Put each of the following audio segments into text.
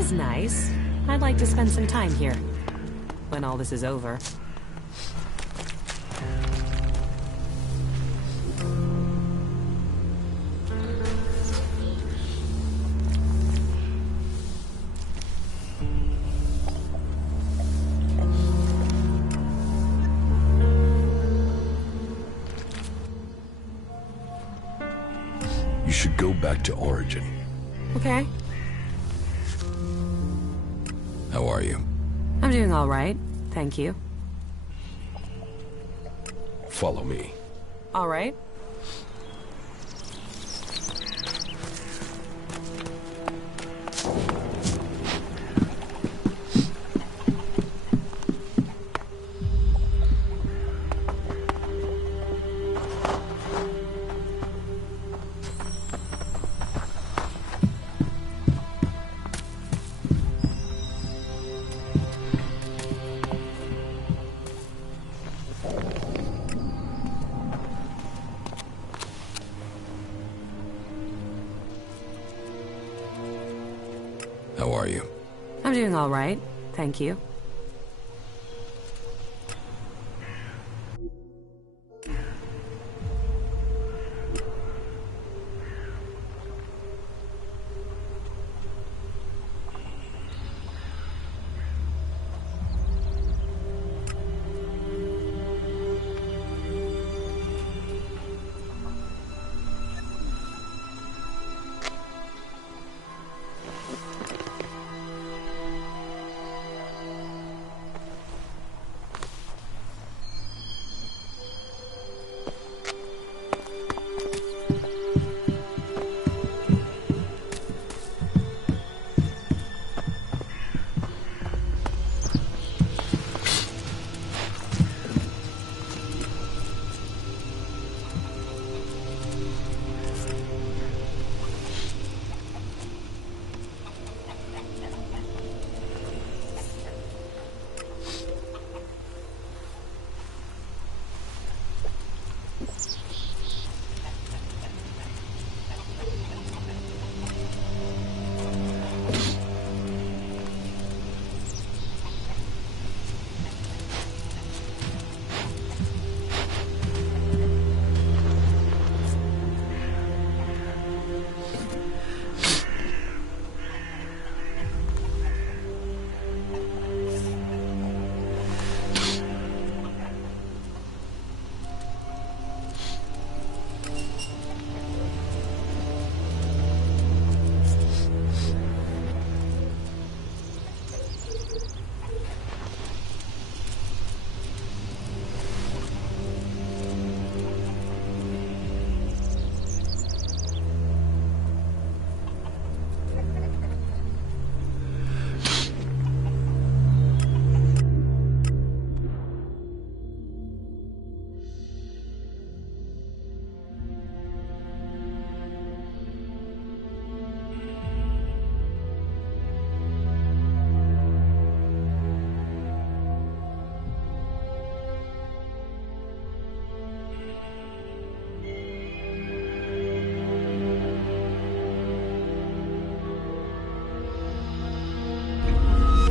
is nice. I'd like to spend some time here. When all this is over. You should go back to Origin. Okay. How are you? I'm doing all right, thank you. Follow me. All right. How are you? I'm doing all right, thank you.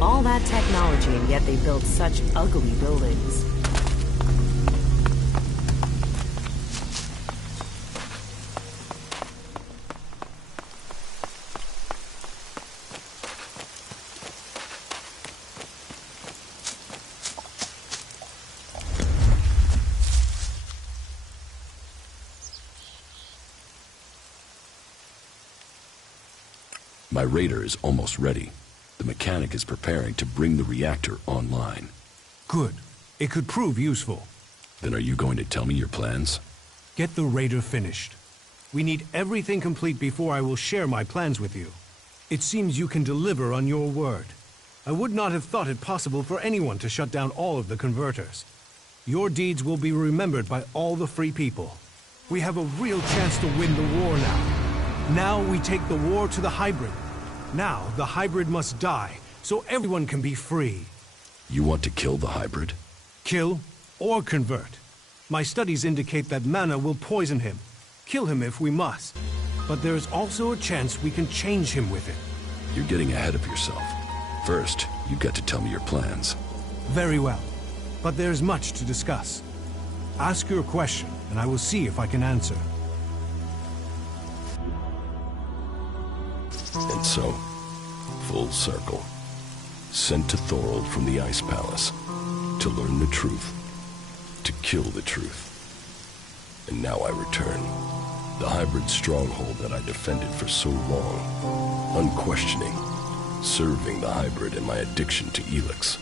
All that technology, and yet they build such ugly buildings. My raider is almost ready. The mechanic is preparing to bring the reactor online. Good. It could prove useful. Then are you going to tell me your plans? Get the raider finished. We need everything complete before I will share my plans with you. It seems you can deliver on your word. I would not have thought it possible for anyone to shut down all of the converters. Your deeds will be remembered by all the free people. We have a real chance to win the war now. Now we take the war to the hybrid. Now the hybrid must die, so everyone can be free. You want to kill the hybrid? Kill or convert. My studies indicate that mana will poison him. Kill him if we must. But there is also a chance we can change him with it. You're getting ahead of yourself. First, you've got to tell me your plans. Very well. But there's much to discuss. Ask your question, and I will see if I can answer. And so, full circle. Sent to Thorold from the Ice Palace to learn the truth, to kill the truth. And now I return. The hybrid stronghold that I defended for so long, unquestioning, serving the hybrid and my addiction to Elex.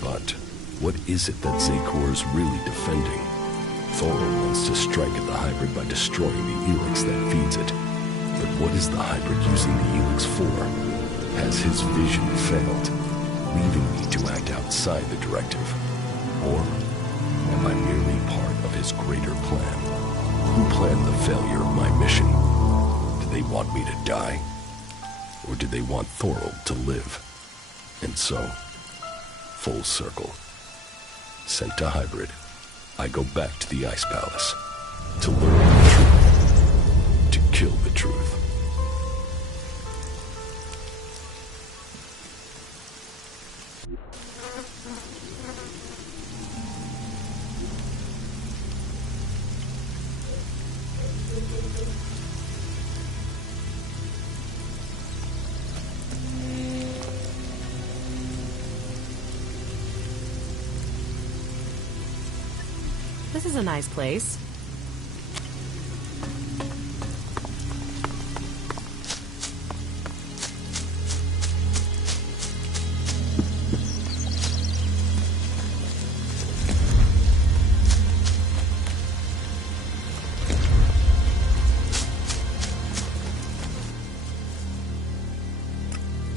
But what is it that Zakor is really defending? Thorold wants to strike at the hybrid by destroying the Elex that feeds it. But what is the hybrid using the Elex for? Has his vision failed, leaving me to act outside the directive? Or am I merely part of his greater plan? Who planned the failure of my mission? Did they want me to die? Or did they want Thorold to live? And so, full circle. Sent to hybrid, I go back to the Ice Palace to learn the truth, to kill the truth. This is a nice place.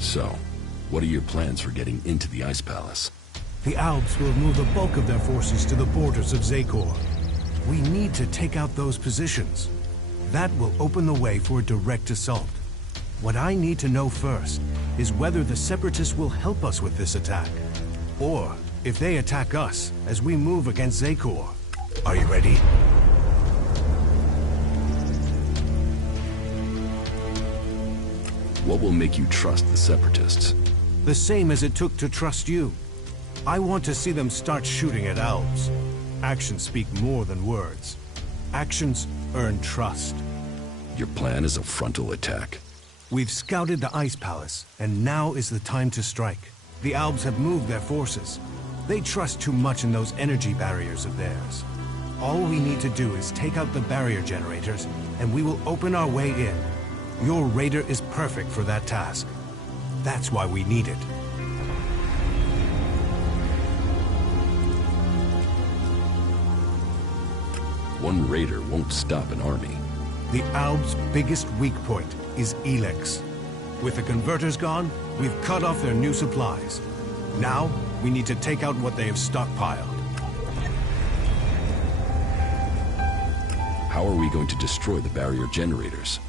So, what are your plans for getting into the Ice Palace? The Alps will move the bulk of their forces to the borders of Zakor. We need to take out those positions. That will open the way for a direct assault. What I need to know first is whether the Separatists will help us with this attack, or if they attack us as we move against Zakor. Are you ready? What will make you trust the Separatists? The same as it took to trust you. I want to see them start shooting at elves. Actions speak more than words. Actions earn trust. Your plan is a frontal attack. We've scouted the Ice Palace, and now is the time to strike. The Albs have moved their forces. They trust too much in those energy barriers of theirs. All we need to do is take out the barrier generators, and we will open our way in. Your raider is perfect for that task. That's why we need it. One raider won't stop an army. The Albs' biggest weak point is Elex. With the converters gone, we've cut off their new supplies. Now, we need to take out what they have stockpiled. How are we going to destroy the barrier generators?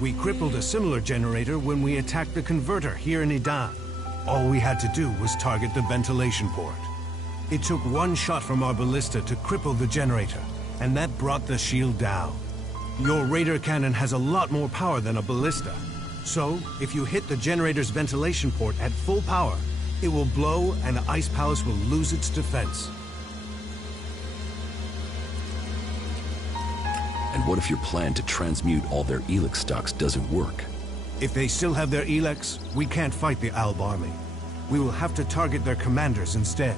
We crippled a similar generator when we attacked the converter here in Idan. All we had to do was target the ventilation port. It took one shot from our ballista to cripple the generator, and that brought the shield down. Your radar cannon has a lot more power than a ballista. So, if you hit the generator's ventilation port at full power, it will blow and the Ice Palace will lose its defense. And what if your plan to transmute all their Elex stocks doesn't work? If they still have their Elex, we can't fight the Alb army. We will have to target their commanders instead.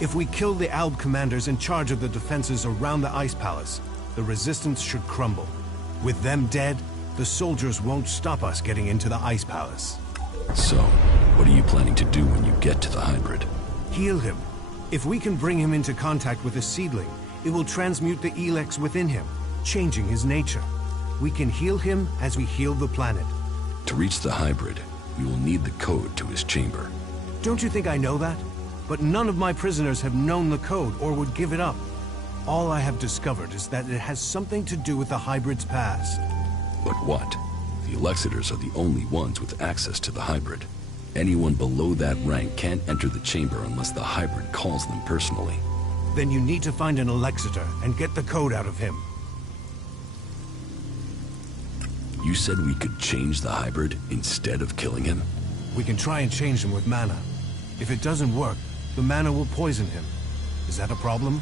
If we kill the Alb commanders in charge of the defenses around the Ice Palace, the resistance should crumble. With them dead, the soldiers won't stop us getting into the Ice Palace. So, what are you planning to do when you get to the hybrid? Heal him. If we can bring him into contact with a seedling, it will transmute the Elex within him, changing his nature. We can heal him as we heal the planet. To reach the hybrid, we will need the code to his chamber. Don't you think I know that? But none of my prisoners have known the code or would give it up. All I have discovered is that it has something to do with the hybrid's past. But what? The Elexitors are the only ones with access to the hybrid. Anyone below that rank can't enter the chamber unless the hybrid calls them personally. Then you need to find an Elexitor and get the code out of him. You said we could change the hybrid instead of killing him? We can try and change him with mana. If it doesn't work, the mana will poison him. Is that a problem?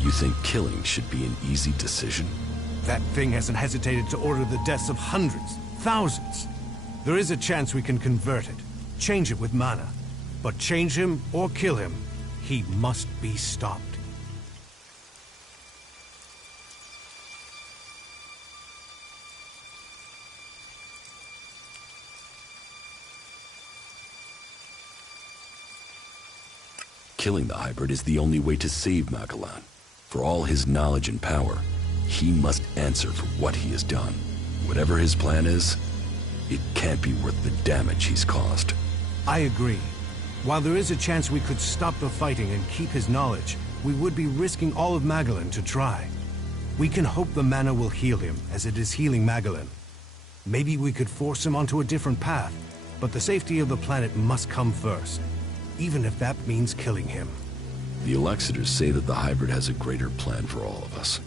You think killing should be an easy decision? That thing hasn't hesitated to order the deaths of hundreds, thousands. There is a chance we can convert it, change it with mana. But change him or kill him, he must be stopped. Killing the hybrid is the only way to save Magellan. For all his knowledge and power, he must answer for what he has done. Whatever his plan is, it can't be worth the damage he's caused. I agree. While there is a chance we could stop the fighting and keep his knowledge, we would be risking all of Magellan to try. We can hope the mana will heal him, as it is healing Magellan. Maybe we could force him onto a different path, but the safety of the planet must come first, even if that means killing him. The Elexitors say that the hybrid has a greater plan for all of us.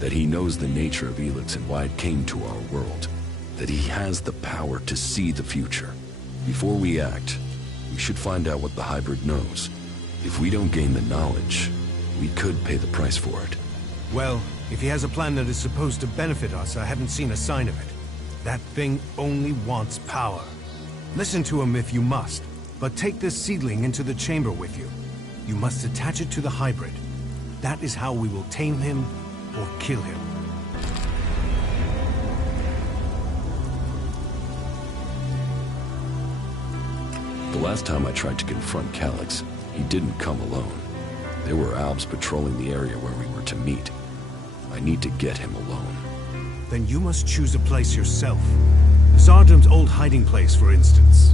That he knows the nature of Elex and why it came to our world. That he has the power to see the future. Before we act, we should find out what the hybrid knows. If we don't gain the knowledge, we could pay the price for it. Well, if he has a plan that is supposed to benefit us, I haven't seen a sign of it. That thing only wants power. Listen to him if you must, but take this seedling into the chamber with you. You must attach it to the hybrid. That is how we will tame him or kill him. The last time I tried to confront Calyx, he didn't come alone. There were Albs patrolling the area where we were to meet. I need to get him alone. Then you must choose a place yourself. Zardam's old hiding place, for instance.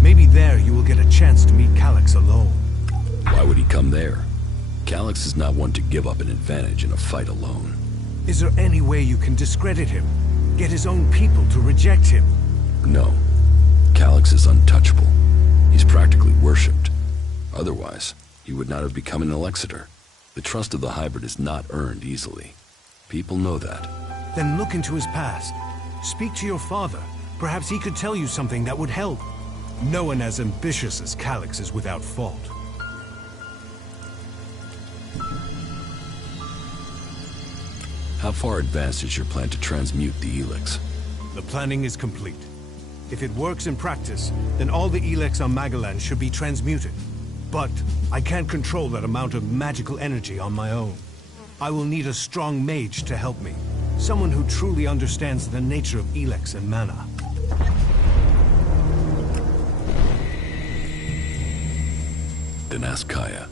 Maybe there you will get a chance to meet Calyx alone. Why would he come there? Calyx is not one to give up an advantage in a fight alone. Is there any way you can discredit him? Get his own people to reject him? No. Calyx is untouchable. He's practically worshipped. Otherwise, he would not have become an Elexitor. The trust of the hybrid is not earned easily. People know that. Then look into his past. Speak to your father. Perhaps he could tell you something that would help. No one as ambitious as Calyx is without fault. How far advanced is your plan to transmute the Elex? The planning is complete. If it works in practice, then all the Elex on Magellan should be transmuted. But I can't control that amount of magical energy on my own. I will need a strong mage to help me. Someone who truly understands the nature of Elex and mana. Then ask Kaya.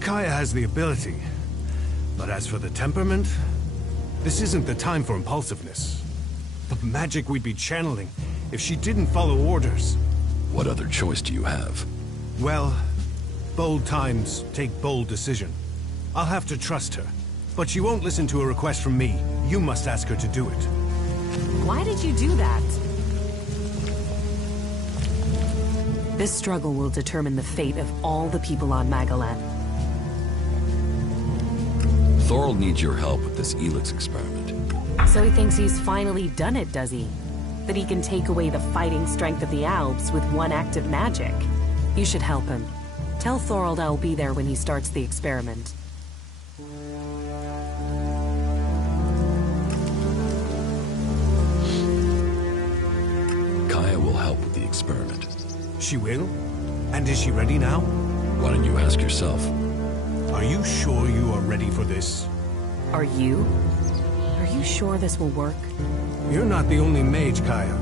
Kaya has the ability. But as for the temperament, this isn't the time for impulsiveness. The magic we'd be channeling if she didn't follow orders. What other choice do you have? Well, bold times take bold decision. I'll have to trust her. But she won't listen to a request from me. You must ask her to do it. Why did you do that? This struggle will determine the fate of all the people on Magellan. Thorold needs your help with this Elex experiment. So he thinks he's finally done it, does he? That he can take away the fighting strength of the Alps with one act of magic. You should help him. Tell Thorold I'll be there when he starts the experiment. Kaya will help with the experiment. She will? And is she ready now? Why don't you ask yourself? Are you sure you are ready for this? Are you? Are you sure this will work? You're not the only mage, Kaya.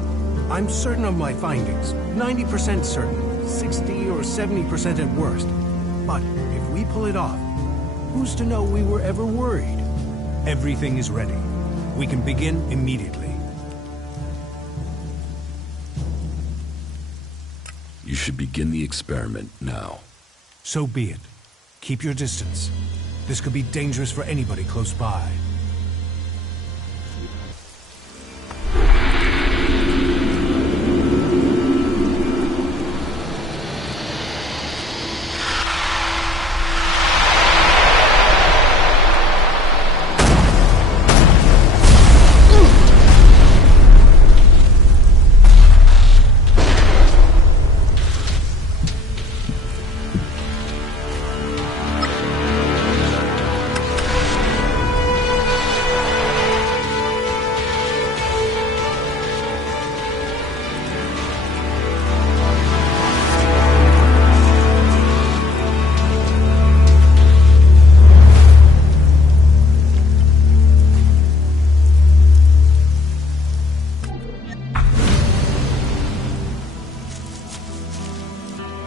I'm certain of my findings. 90% certain. 60 or 70% at worst. But if we pull it off, who's to know we were ever worried? Everything is ready. We can begin immediately. You should begin the experiment now. So be it. Keep your distance. This could be dangerous for anybody close by.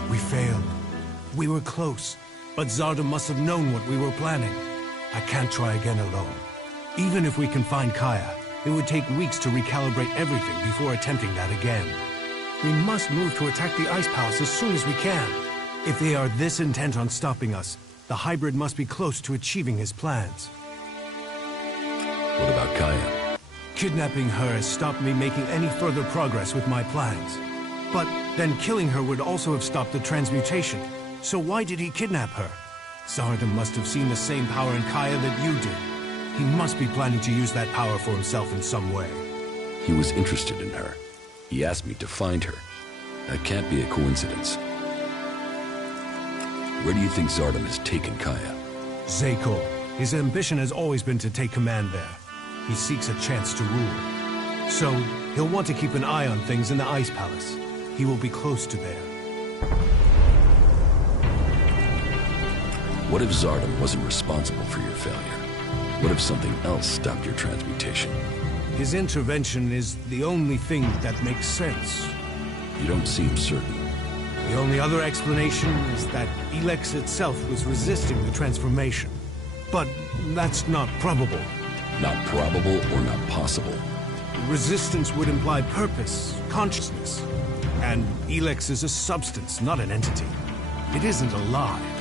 We failed. We were close, but Zarda must have known what we were planning. I can't try again alone. Even if we can find Kaya, it would take weeks to recalibrate everything before attempting that again. We must move to attack the Ice Palace as soon as we can. If they are this intent on stopping us, the hybrid must be close to achieving his plans. What about Kaya? Kidnapping her has stopped me making any further progress with my plans. But then killing her would also have stopped the transmutation. So why did he kidnap her? Zarda must have seen the same power in Kaya that you did. He must be planning to use that power for himself in some way. He was interested in her. He asked me to find her. That can't be a coincidence. Where do you think Zarda has taken Kaya? Zako. His ambition has always been to take command there. He seeks a chance to rule. So, he'll want to keep an eye on things in the Ice Palace. He will be close to there. What if Zarda wasn't responsible for your failure? What if something else stopped your transmutation? His intervention is the only thing that makes sense. You don't seem certain. The only other explanation is that Elex itself was resisting the transformation. But that's not probable. Not probable or not possible? Resistance would imply purpose, consciousness. And Elex is a substance, not an entity. It isn't alive.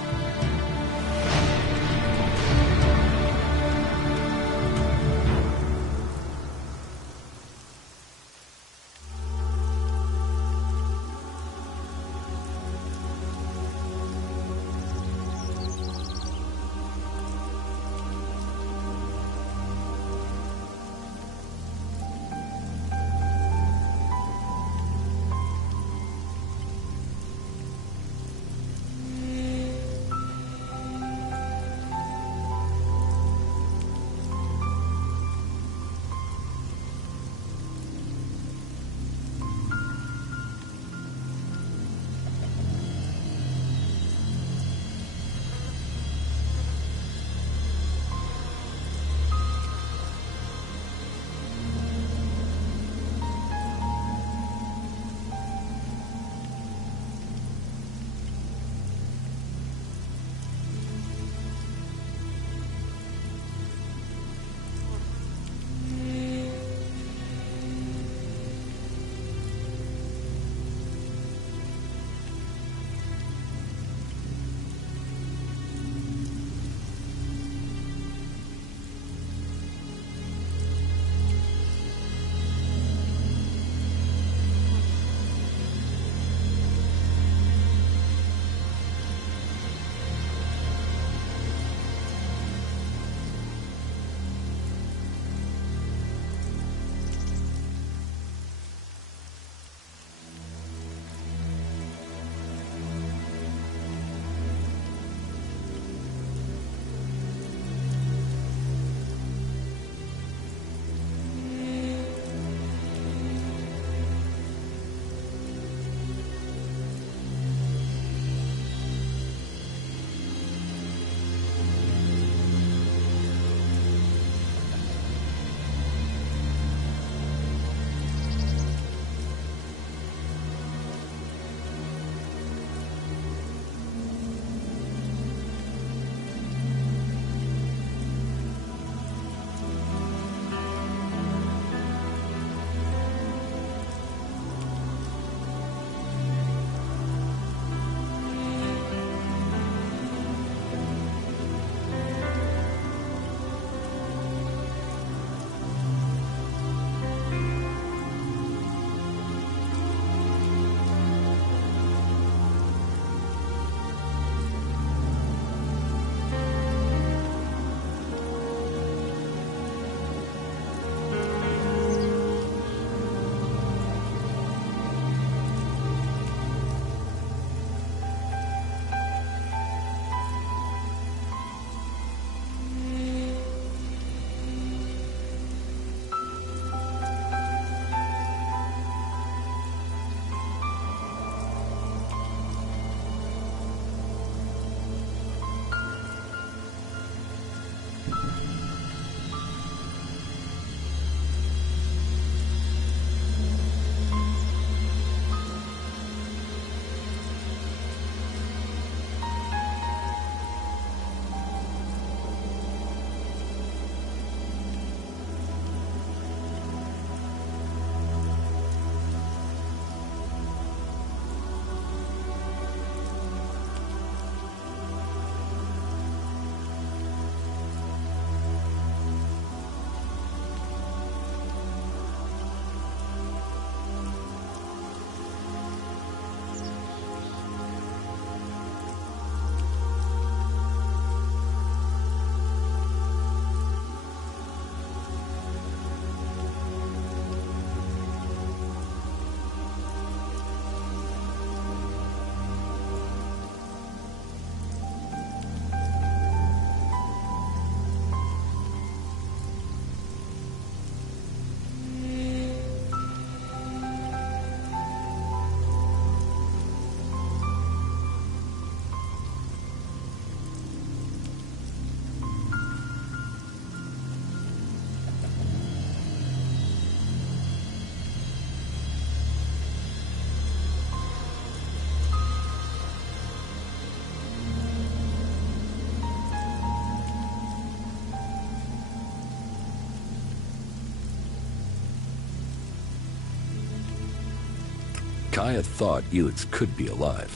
Kaya thought Elex could be alive.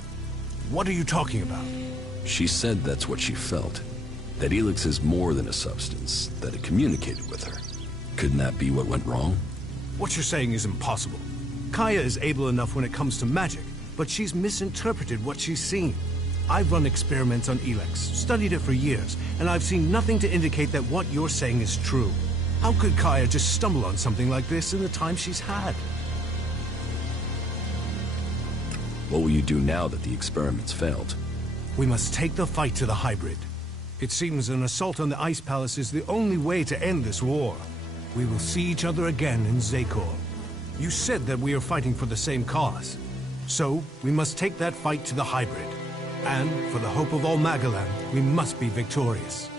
What are you talking about? She said that's what she felt. That Elex is more than a substance, that it communicated with her. Couldn't that be what went wrong? What you're saying is impossible. Kaya is able enough when it comes to magic, but she's misinterpreted what she's seen. I've run experiments on Elex, studied it for years, and I've seen nothing to indicate that what you're saying is true. How could Kaya just stumble on something like this in the time she's had? What will you do now that the experiments failed? We must take the fight to the hybrid. It seems an assault on the Ice Palace is the only way to end this war. We will see each other again in Zakor. You said that we are fighting for the same cause. So, we must take that fight to the hybrid. And, for the hope of all Magaland, we must be victorious.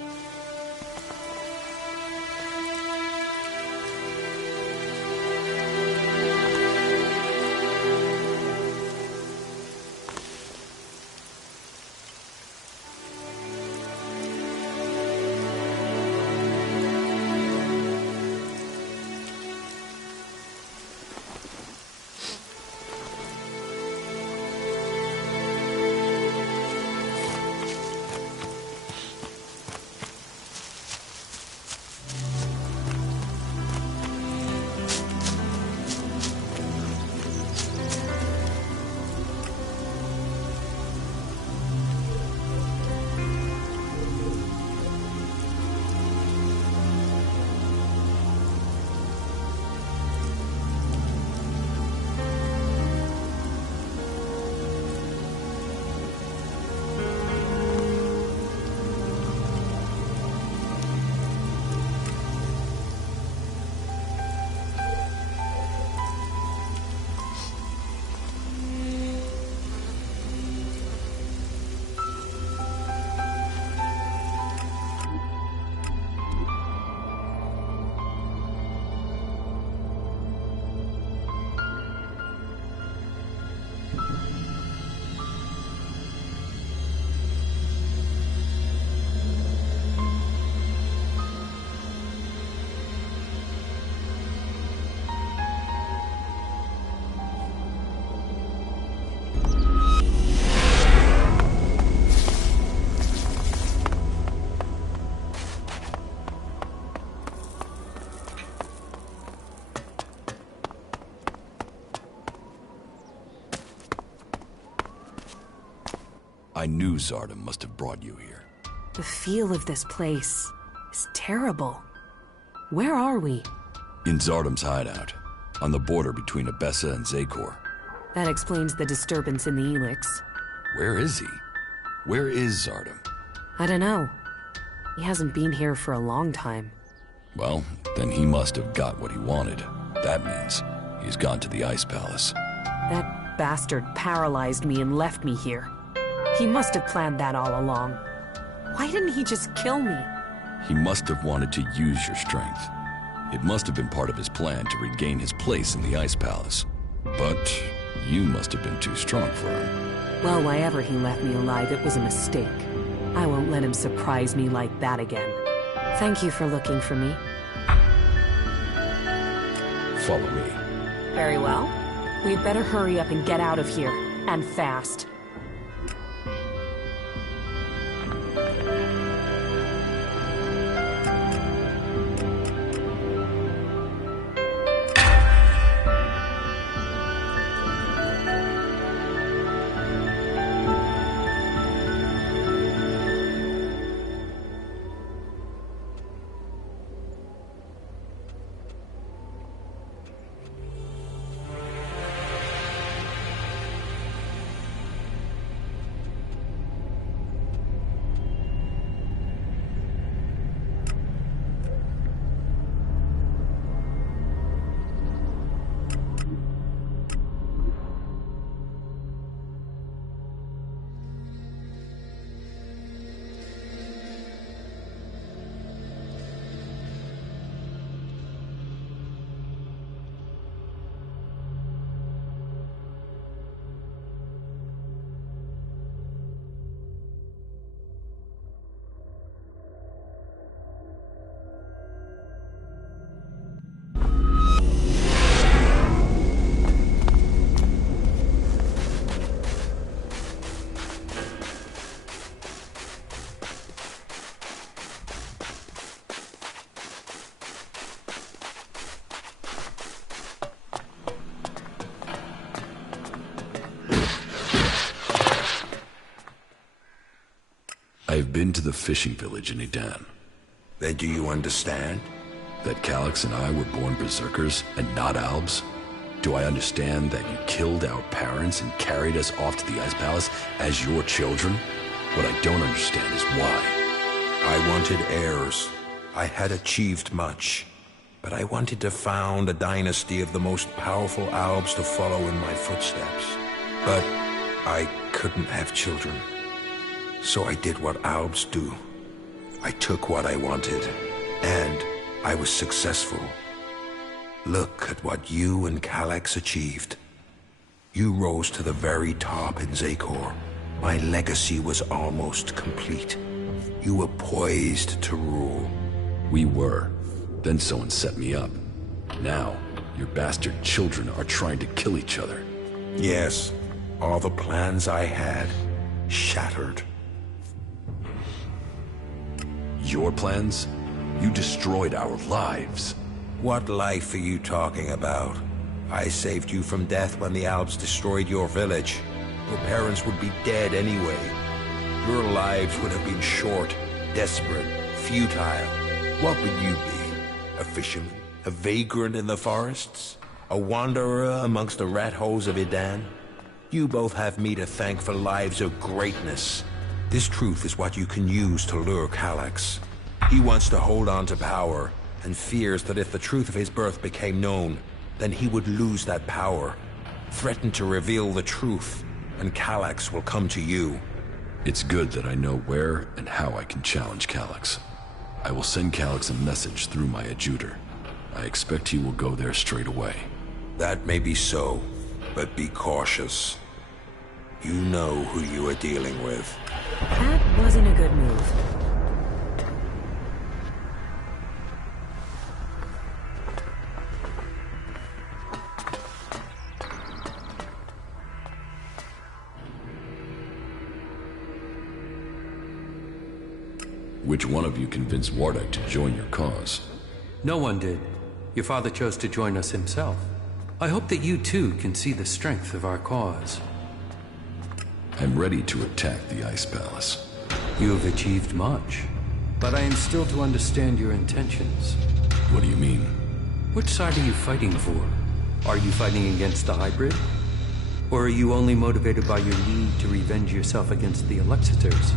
I knew Zardom must have brought you here. The feel of this place is terrible. Where are we? In Zardom's hideout, on the border between Abessa and Zakor. That explains the disturbance in the Elex. Where is he? Where is Zardom? I don't know. He hasn't been here for a long time. Well, then he must have got what he wanted. That means he's gone to the Ice Palace. That bastard paralyzed me and left me here. He must have planned that all along. Why didn't he just kill me? He must have wanted to use your strength. It must have been part of his plan to regain his place in the Ice Palace. But you must have been too strong for him. Well, why ever he left me alive, it was a mistake. I won't let him surprise me like that again. Thank you for looking for me. Follow me. Very well. We'd better hurry up and get out of here. And fast. I have been to the fishing village in Edan. Then do you understand? That Calyx and I were born berserkers and not Albs? Do I understand that you killed our parents and carried us off to the Ice Palace as your children? What I don't understand is why. I wanted heirs. I had achieved much. But I wanted to found a dynasty of the most powerful Albs to follow in my footsteps. But I couldn't have children. So I did what Albs do. I took what I wanted, and I was successful. Look at what you and Calyx achieved. You rose to the very top in Zakor. My legacy was almost complete. You were poised to rule. We were. Then someone set me up. Now, your bastard children are trying to kill each other. Yes, all the plans I had shattered. Your plans? You destroyed our lives. What life are you talking about? I saved you from death when the Albs destroyed your village. Your parents would be dead anyway. Your lives would have been short, desperate, futile. What would you be? A fisherman? A vagrant in the forests? A wanderer amongst the rat holes of Edan? You both have me to thank for lives of greatness. This truth is what you can use to lure Calyx. He wants to hold on to power, and fears that if the truth of his birth became known, then he would lose that power. Threaten to reveal the truth, and Calyx will come to you. It's good that I know where and how I can challenge Calyx. I will send Calyx a message through my adjutor. I expect he will go there straight away. That may be so, but be cautious. You know who you are dealing with. That wasn't a good move. Which one of you convinced Wardek to join your cause? No one did. Your father chose to join us himself. I hope that you too can see the strength of our cause. I'm ready to attack the Ice Palace. You have achieved much, but I am still to understand your intentions. What do you mean? Which side are you fighting for? Are you fighting against the hybrid? Or are you only motivated by your need to revenge yourself against the Alexiters?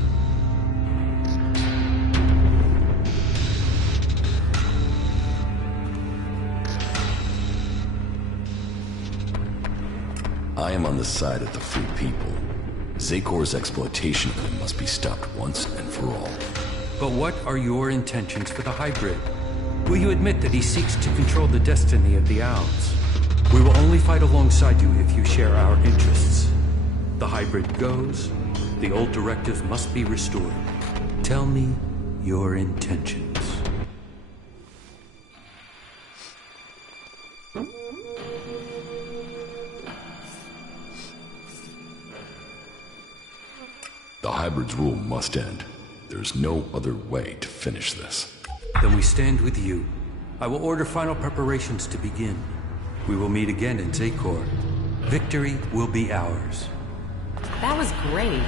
I am on the side of the free people. Zakor's exploitation of them must be stopped once and for all. But what are your intentions for the hybrid? Will you admit that he seeks to control the destiny of the Owls? We will only fight alongside you if you share our interests. The hybrid goes, the old directive must be restored. Tell me your intentions. The hybrid's rule must end. There's no other way to finish this. Then we stand with you. I will order final preparations to begin. We will meet again in Zakor. Victory will be ours. That was great.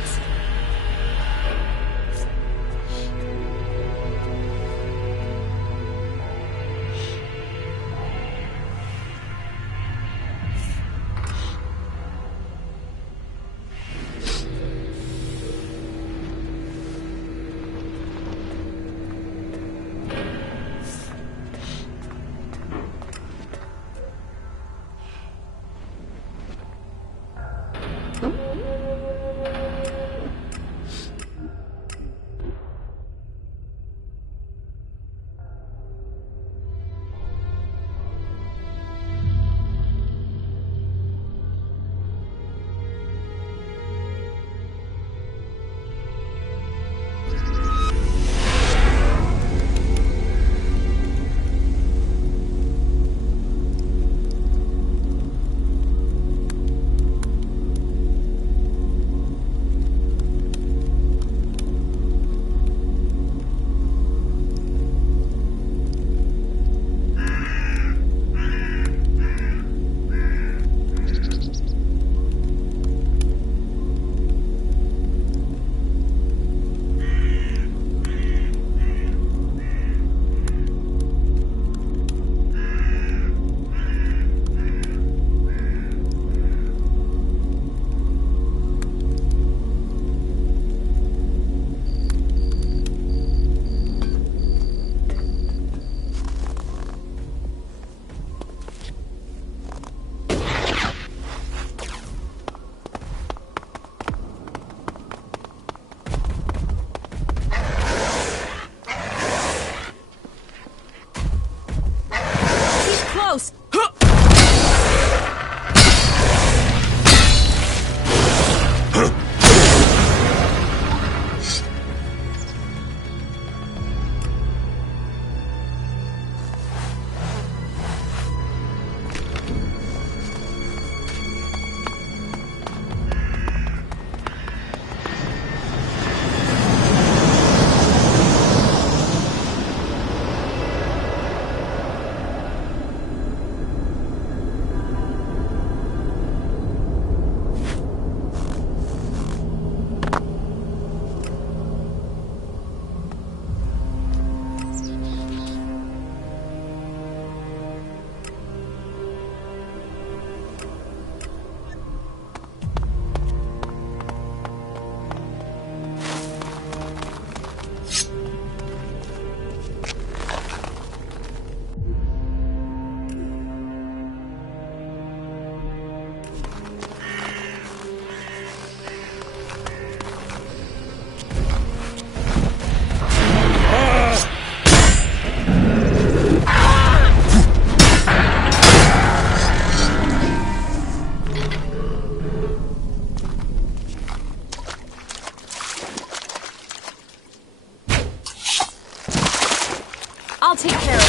take care of it.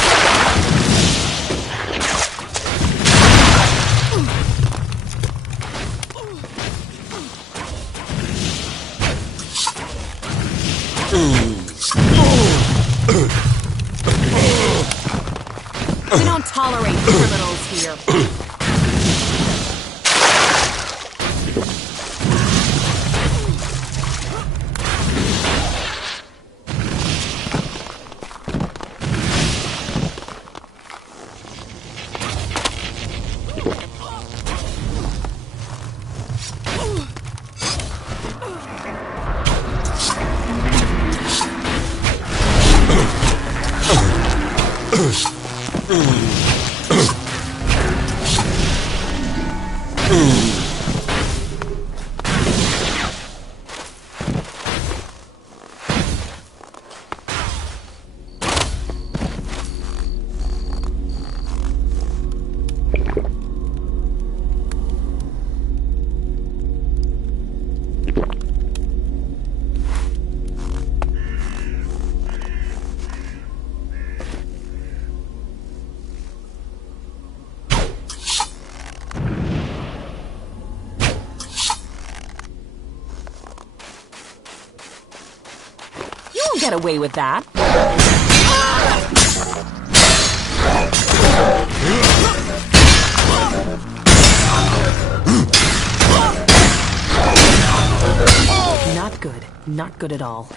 We don't tolerate criminals here. Get away with that. Not good. Not good at all.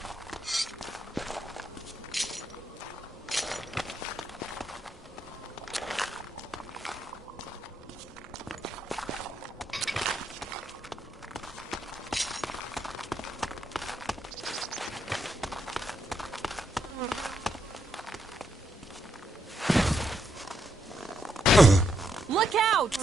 Look out!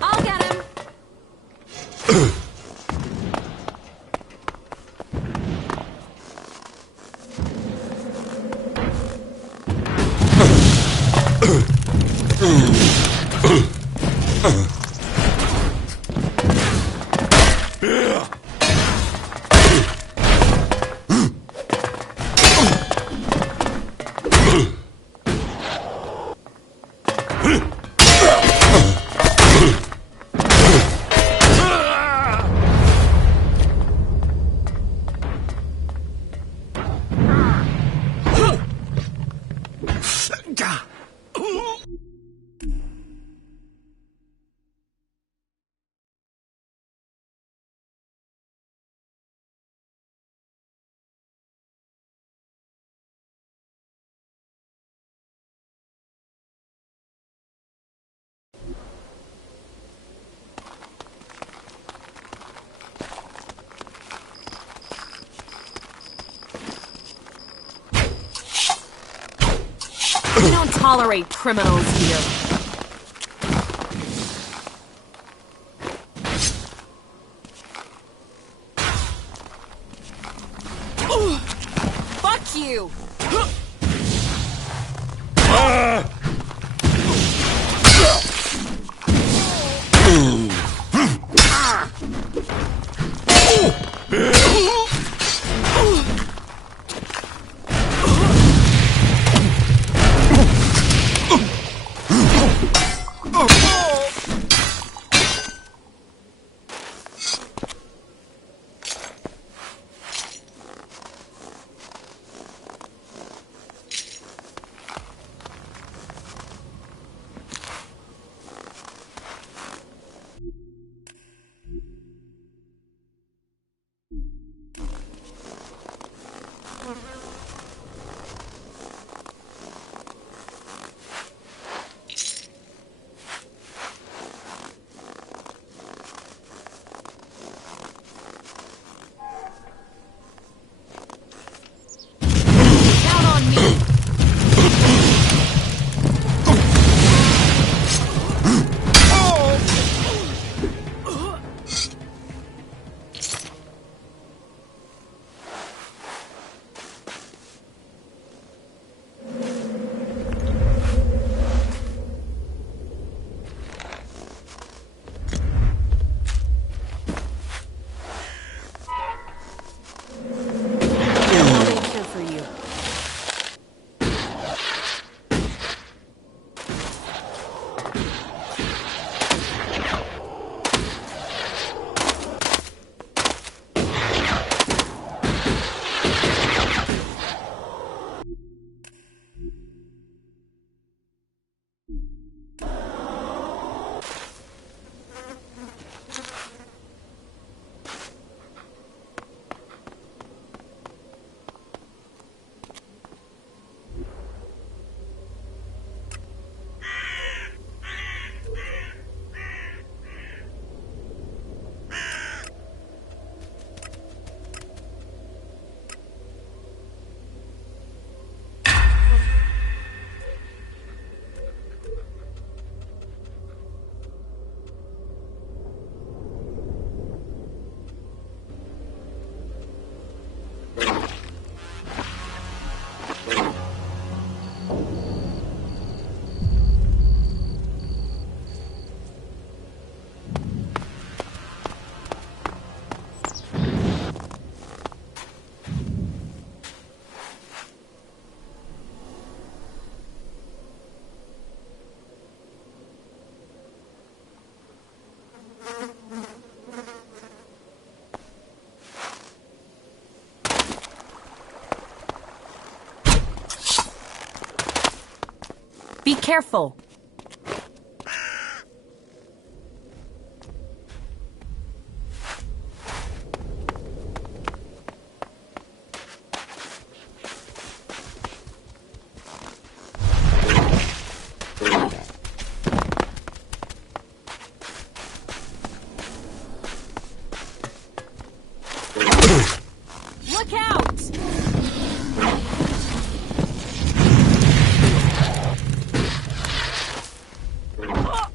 I'll get him. We don't tolerate criminals here. Fuck you! Be careful! Look out!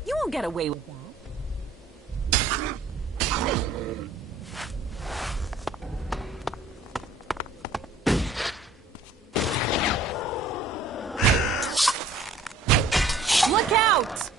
You won't get away with that. Look out!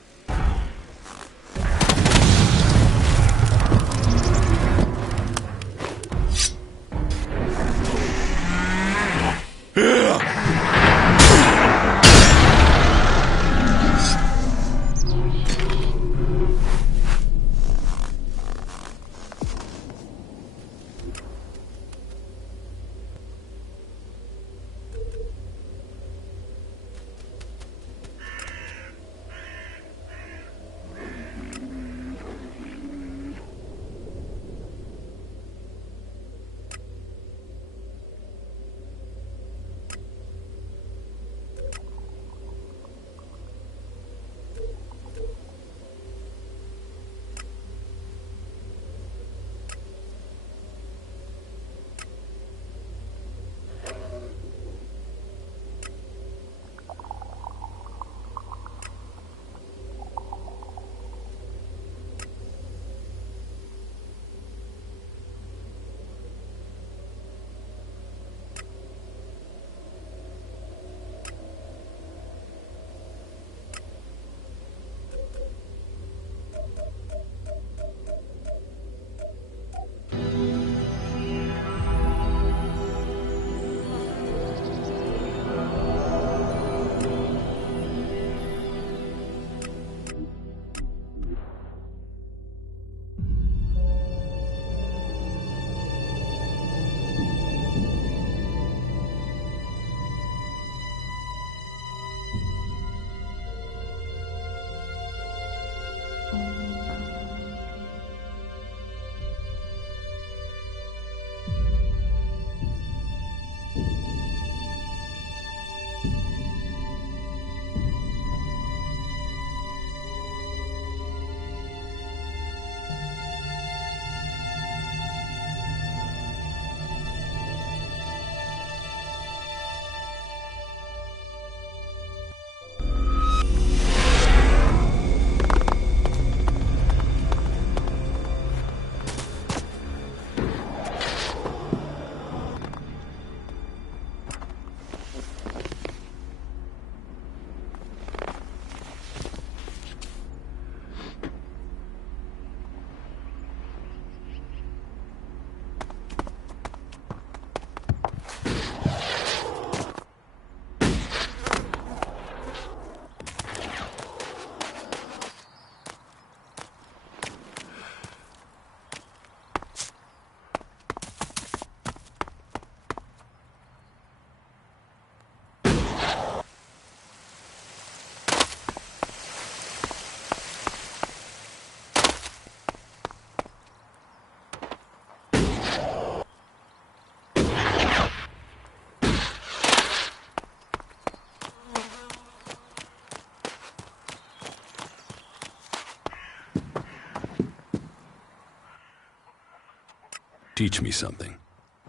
Teach me something.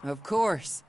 Of course.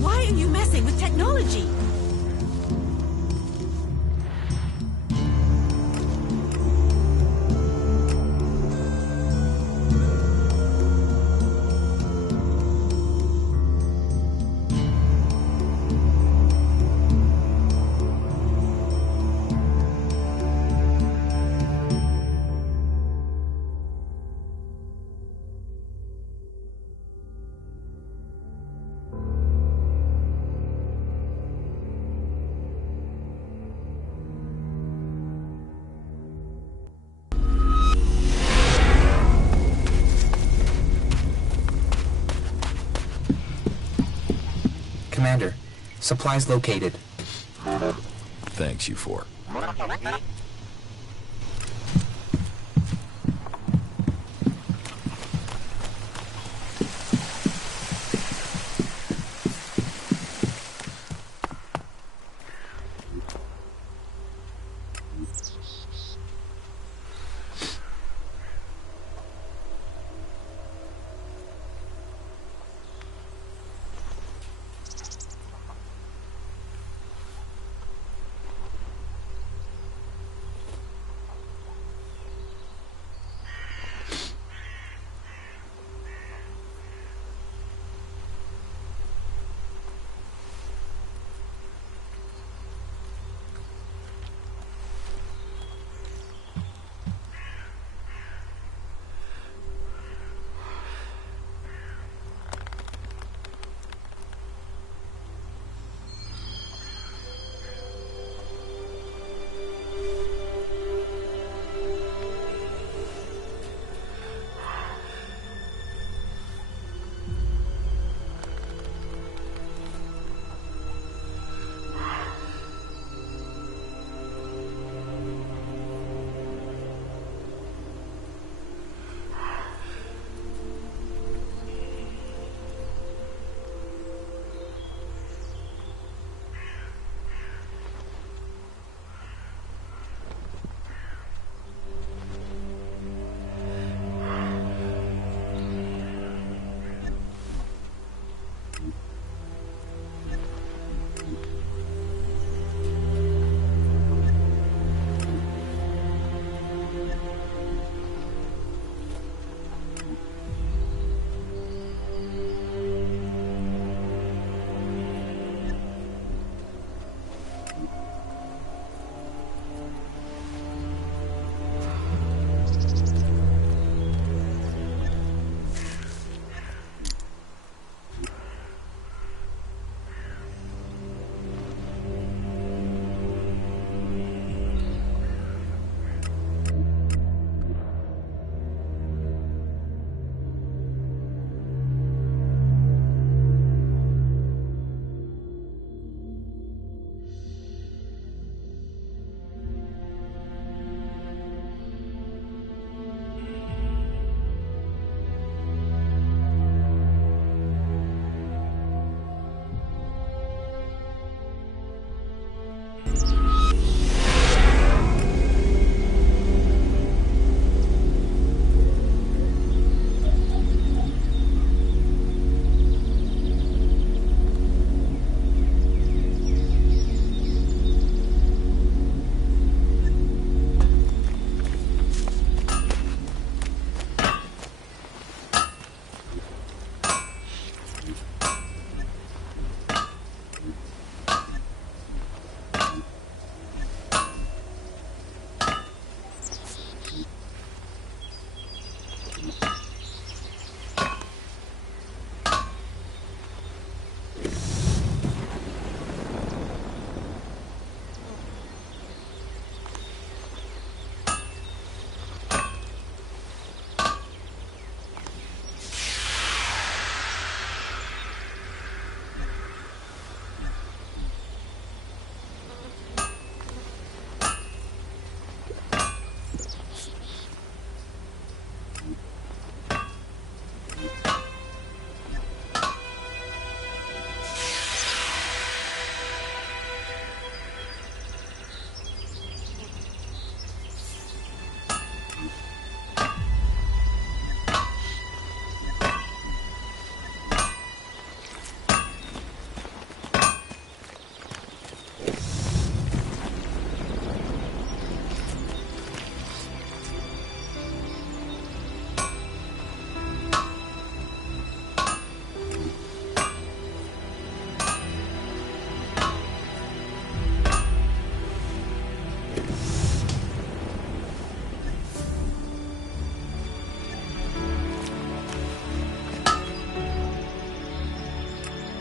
Why are you messing with technology? Supplies located. Thanks, you four.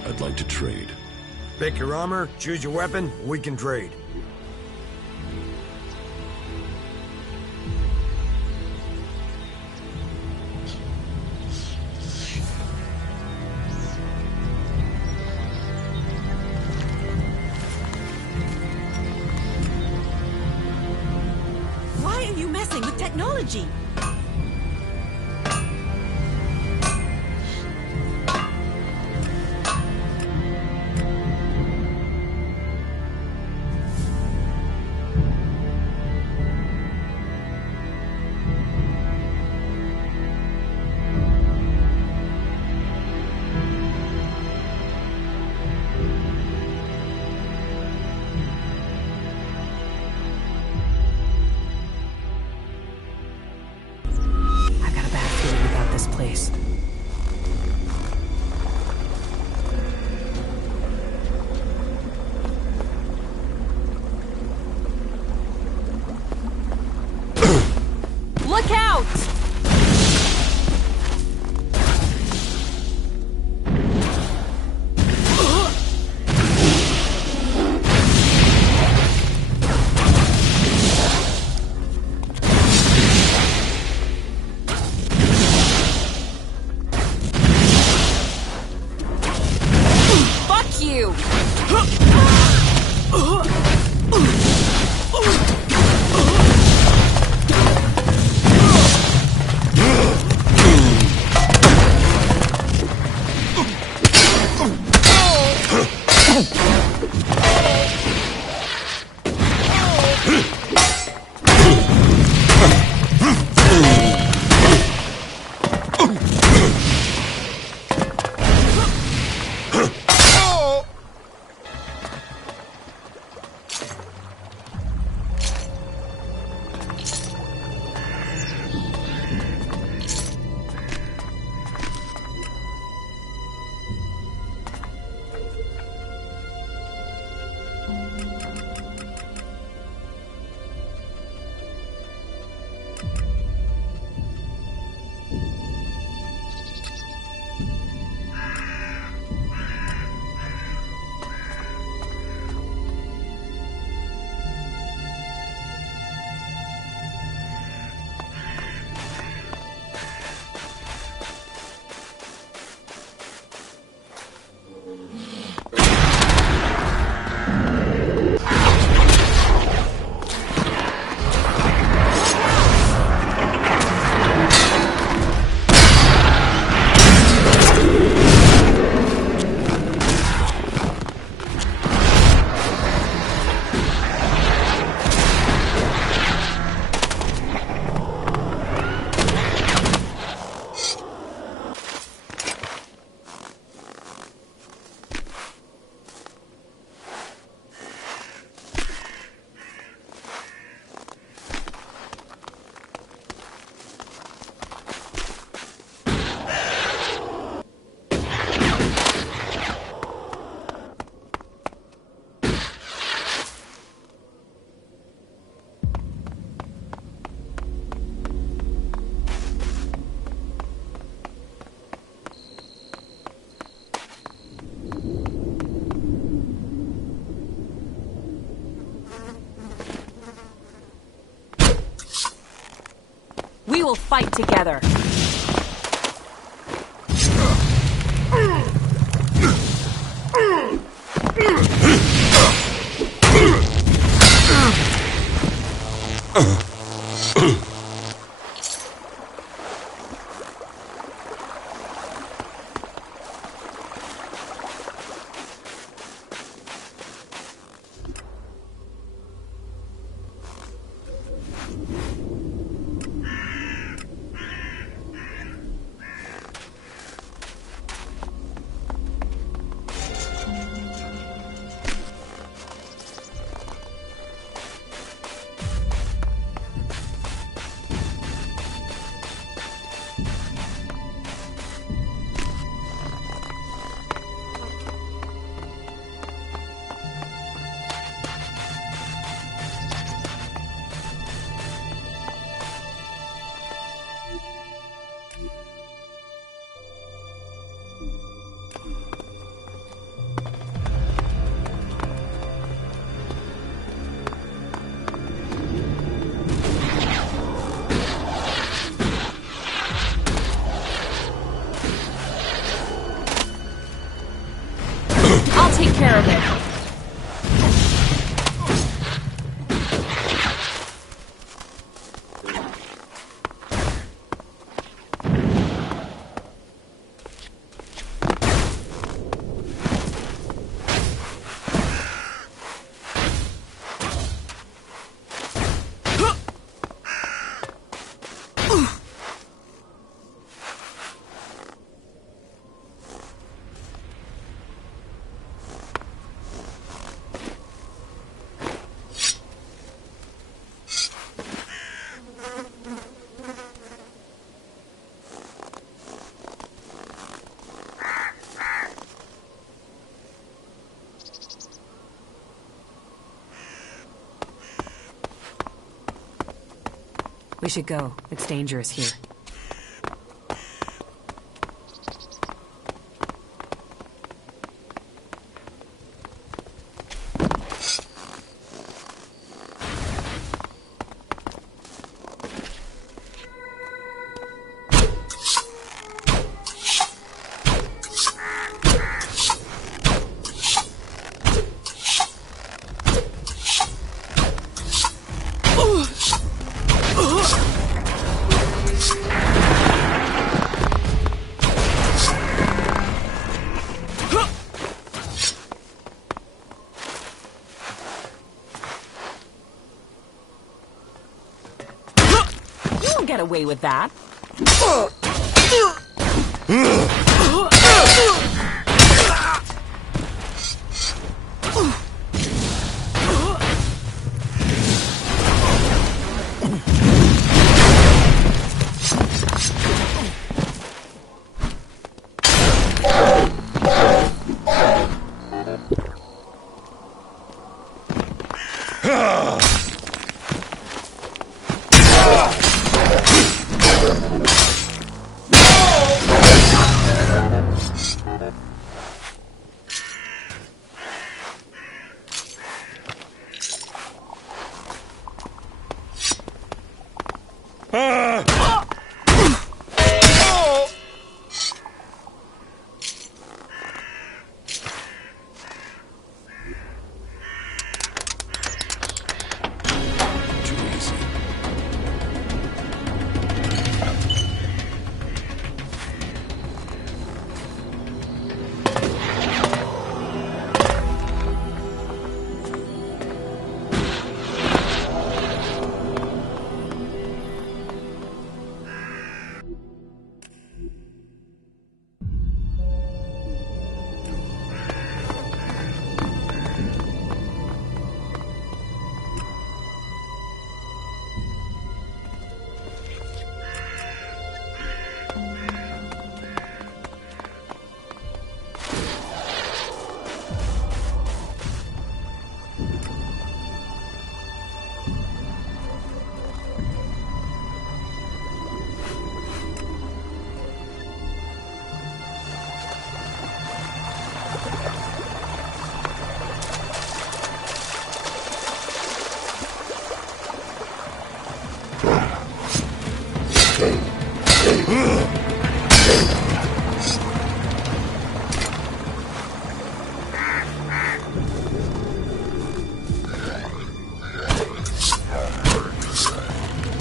I'd like to trade. Pick your armor, choose your weapon, we can trade. technology. Place. Look out! We will fight together. We should go. It's dangerous here. Get away with that.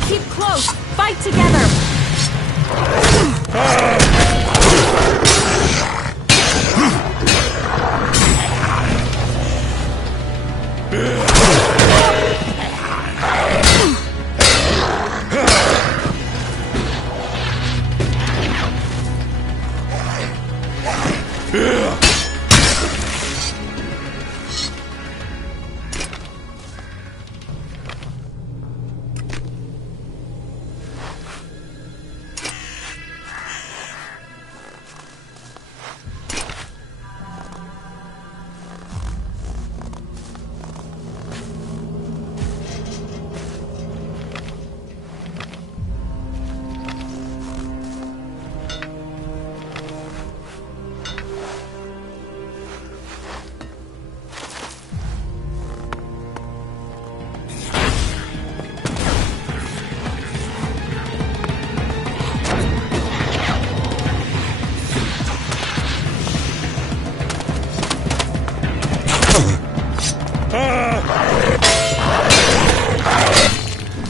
Keep close! Fight together!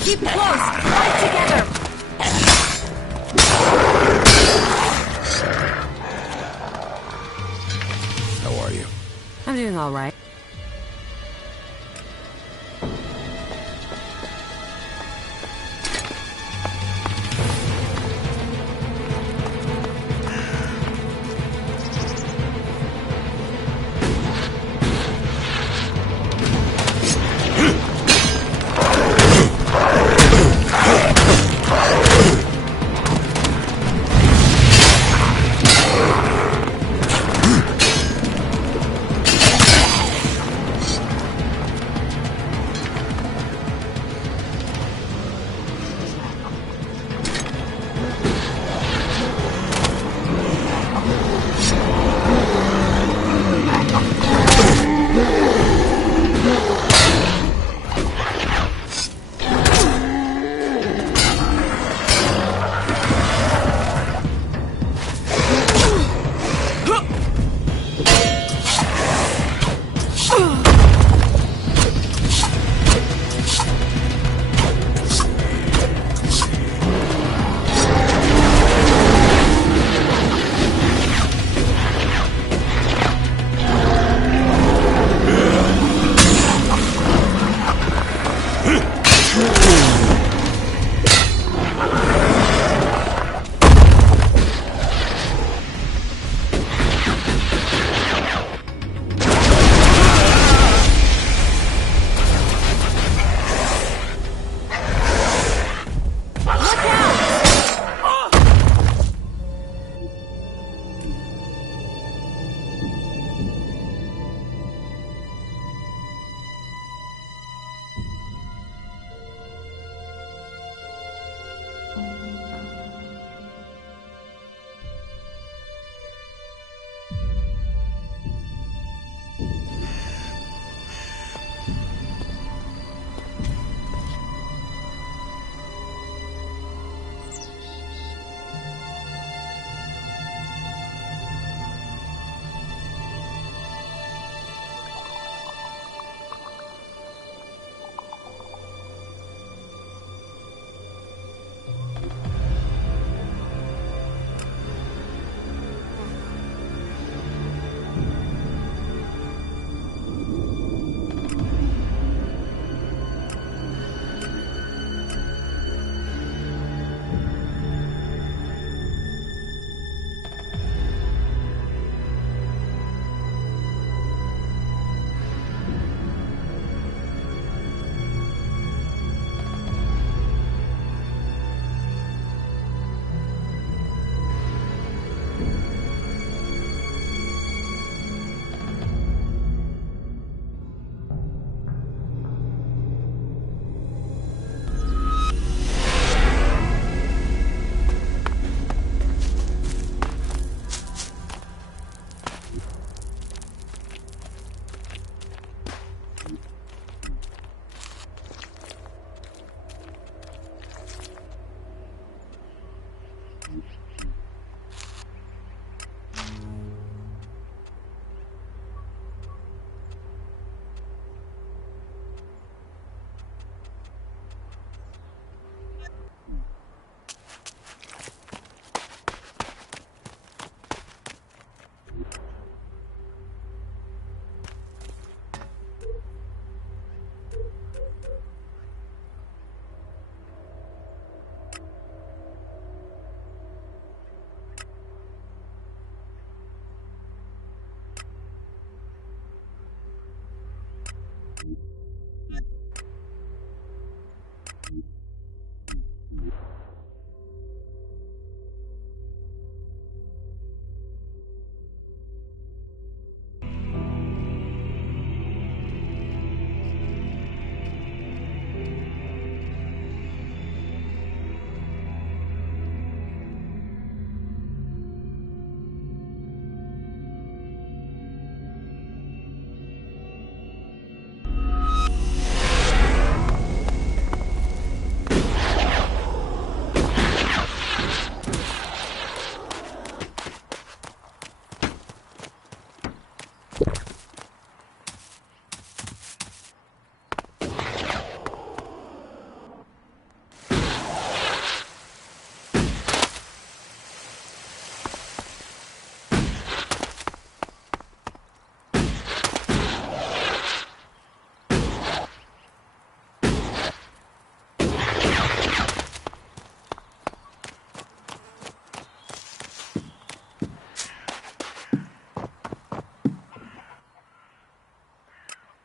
Keep close! Fight together! How are you? I'm doing all right.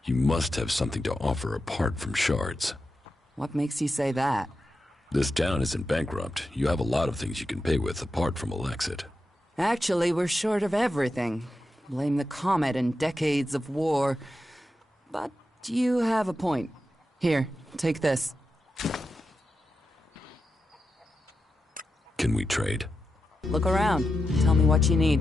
You must have something to offer apart from shards. What makes you say that? This town isn't bankrupt. You have a lot of things you can pay with apart from Alexit. Actually, we're short of everything. Blame the comet and decades of war. But you have a point. Here, take this. Can we trade? Look around. Tell me what you need.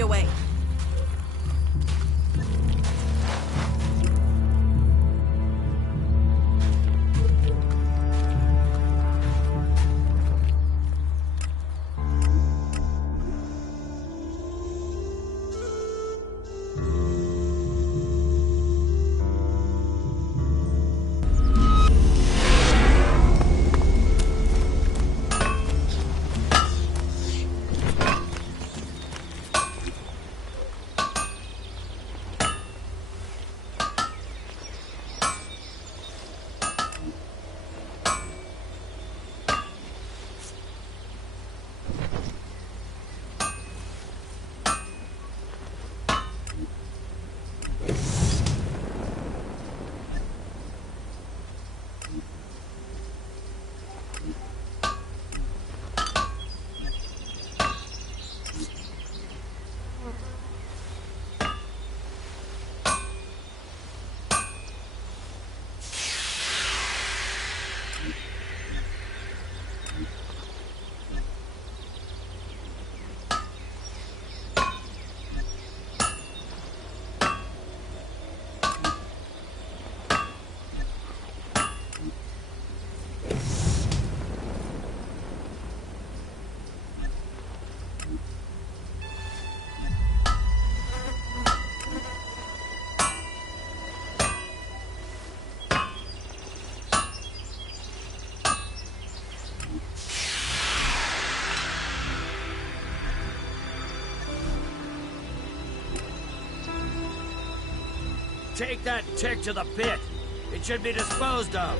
Away. Take that tick to the pit. It should be disposed of.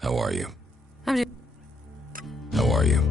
How are you? I'm just... How are you?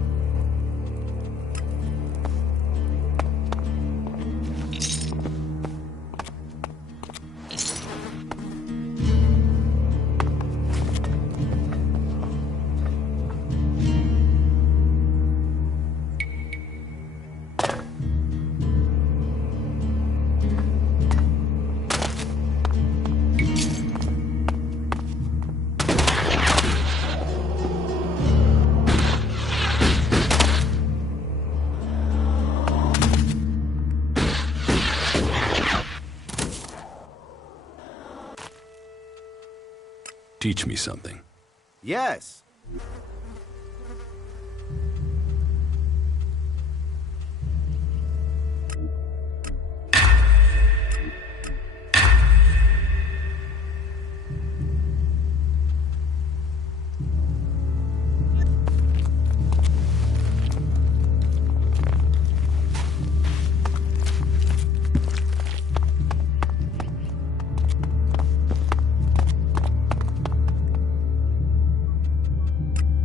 Teach me something. Yes.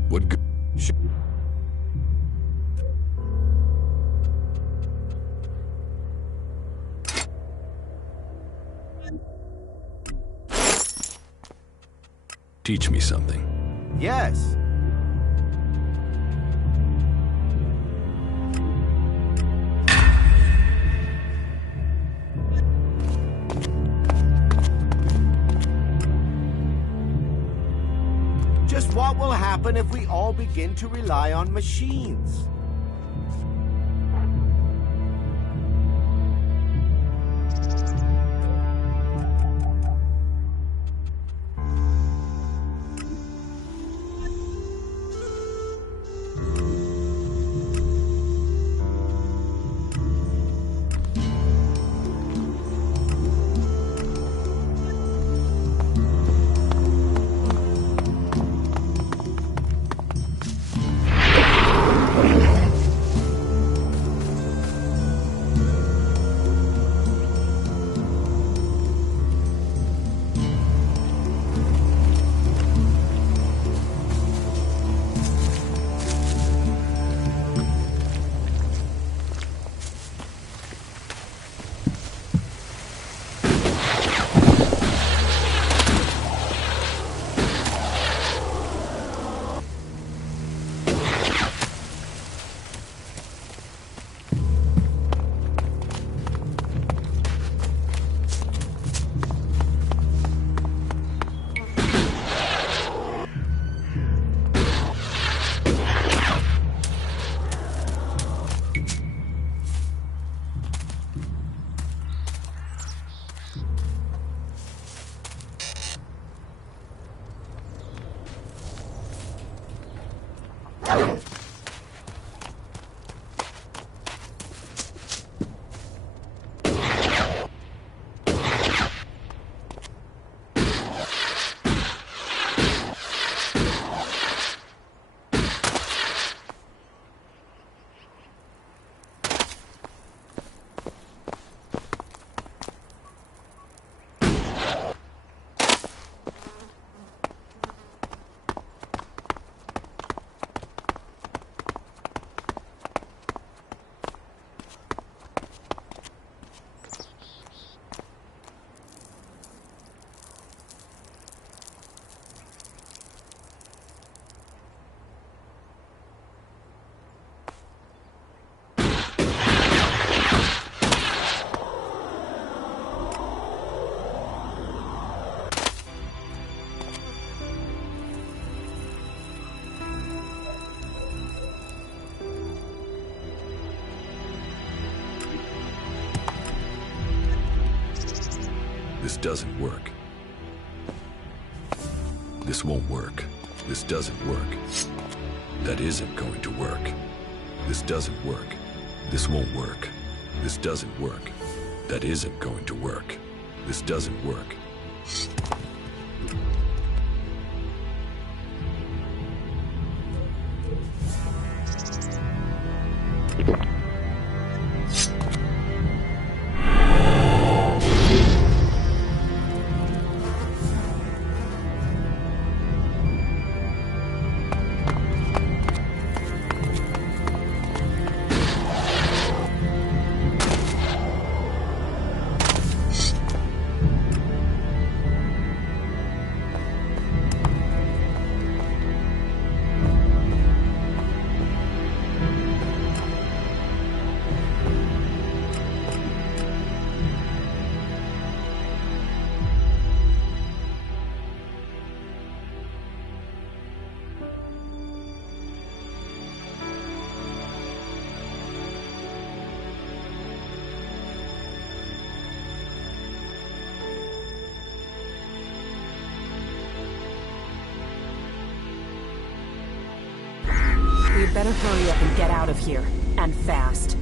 What good? Teach me something. Yes. Just what will happen if we all begin to rely on machines? This doesn't work. This won't work. This doesn't work. That isn't going to work. This doesn't work. This won't work. This doesn't work. That isn't going to work. This doesn't work. We'd better hurry up and get out of here. And fast.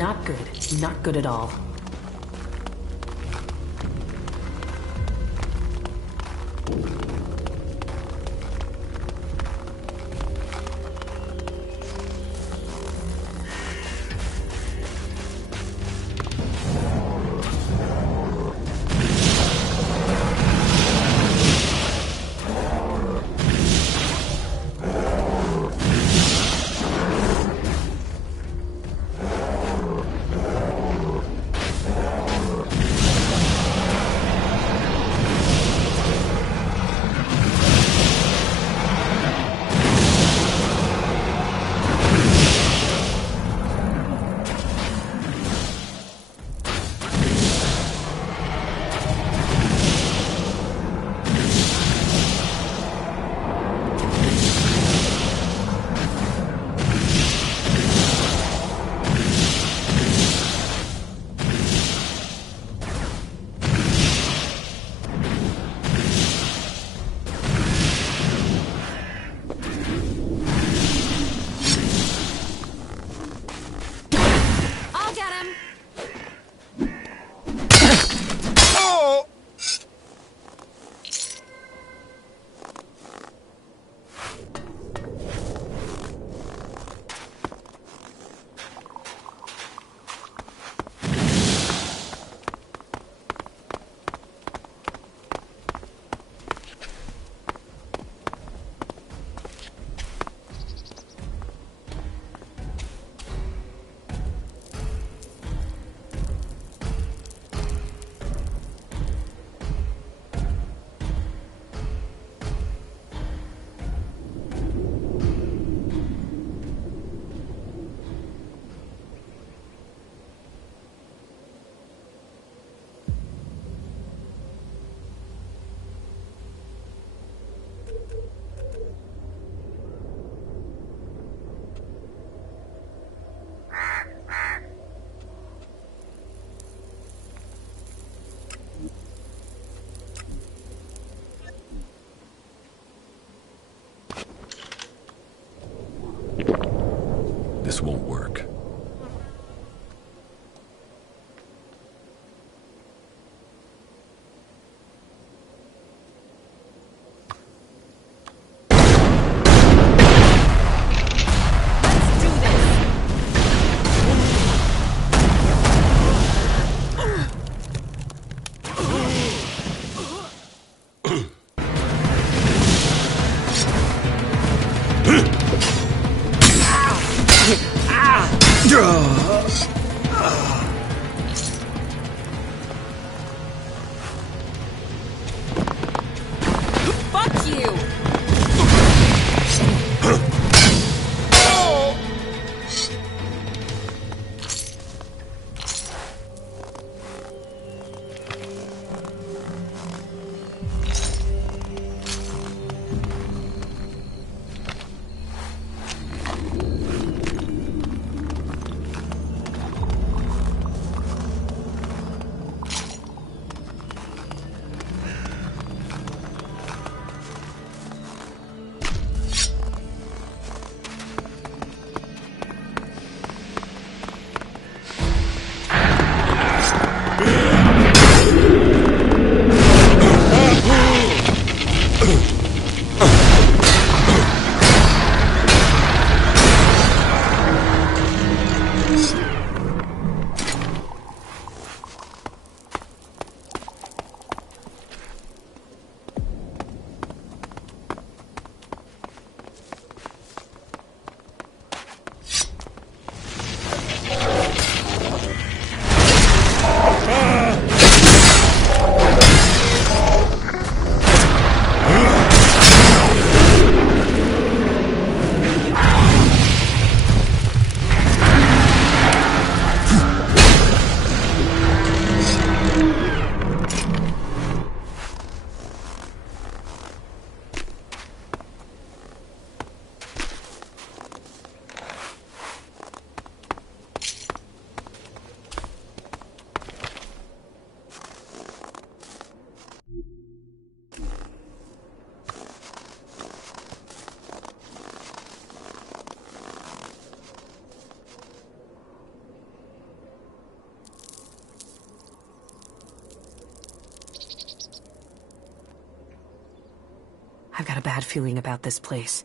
Not good. Not good at all. This won't work. I've got a bad feeling about this place.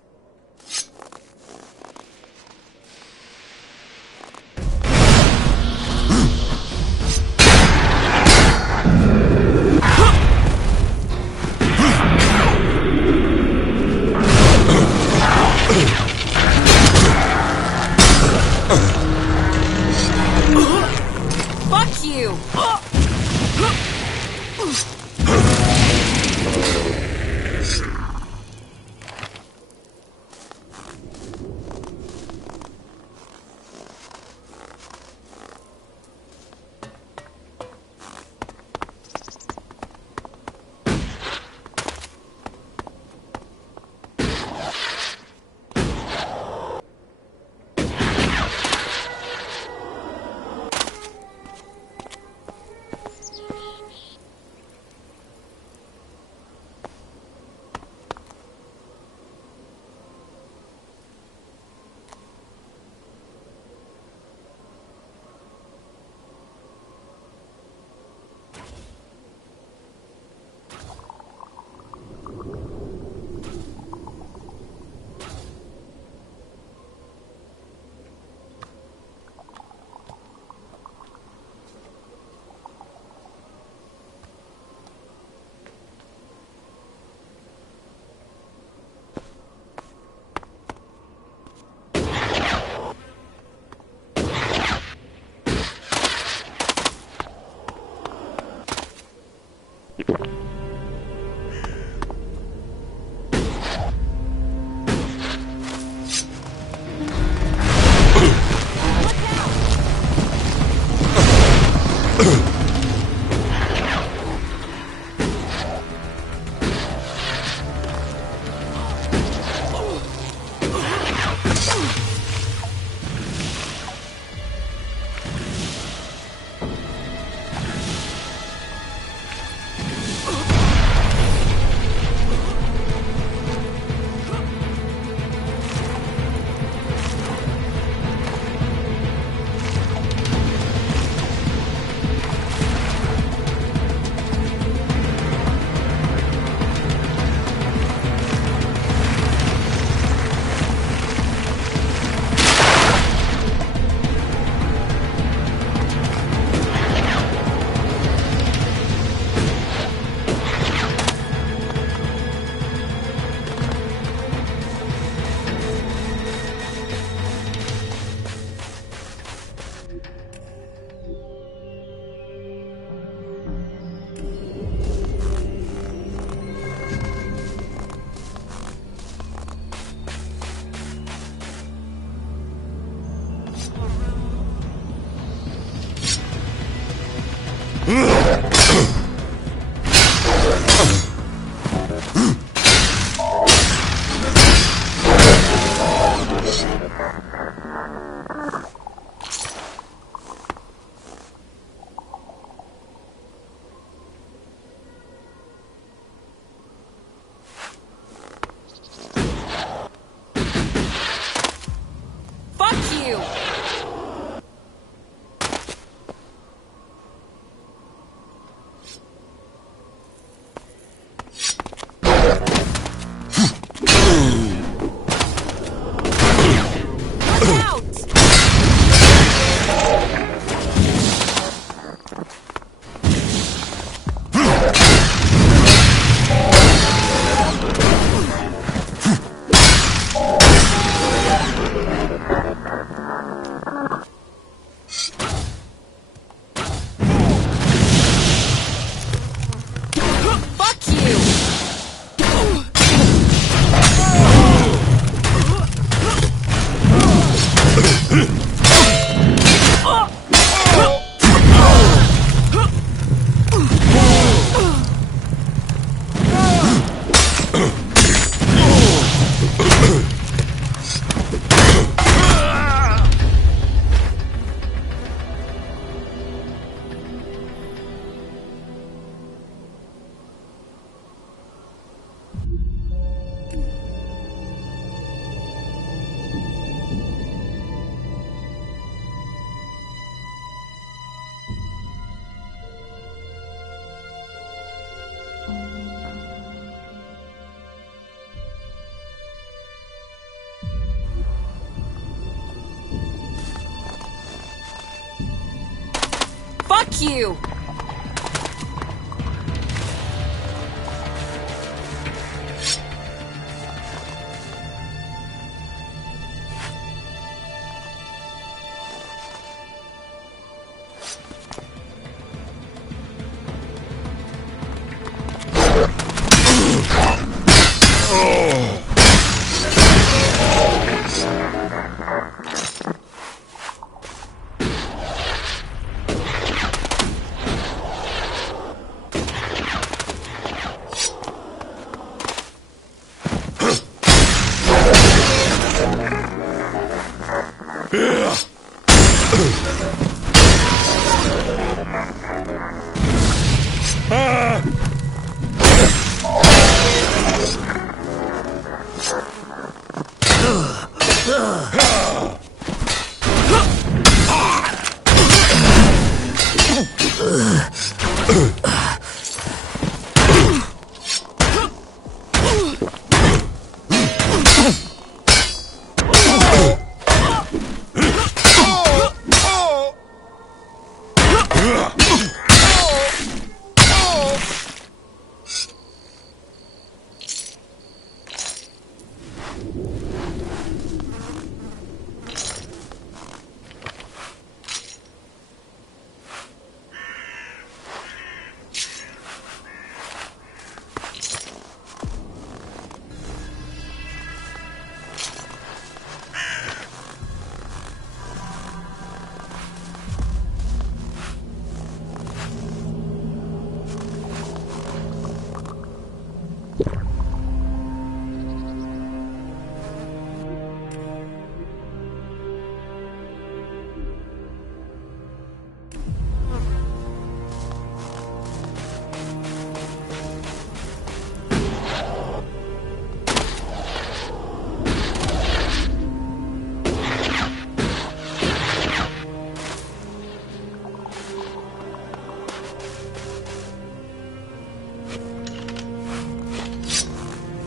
Fuck you! Fuck you!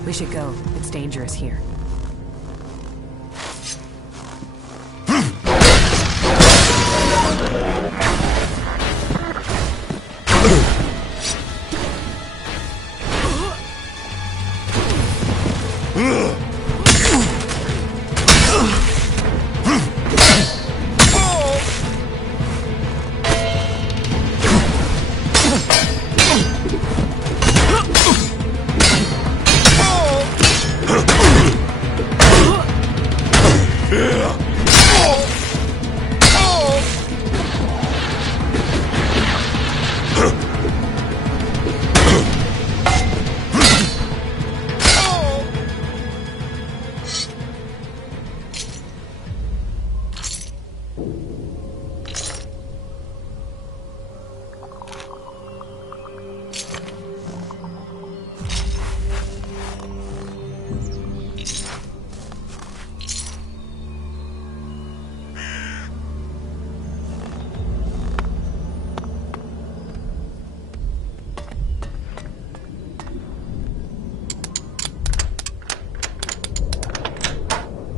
We should go. It's dangerous here.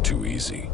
Too easy.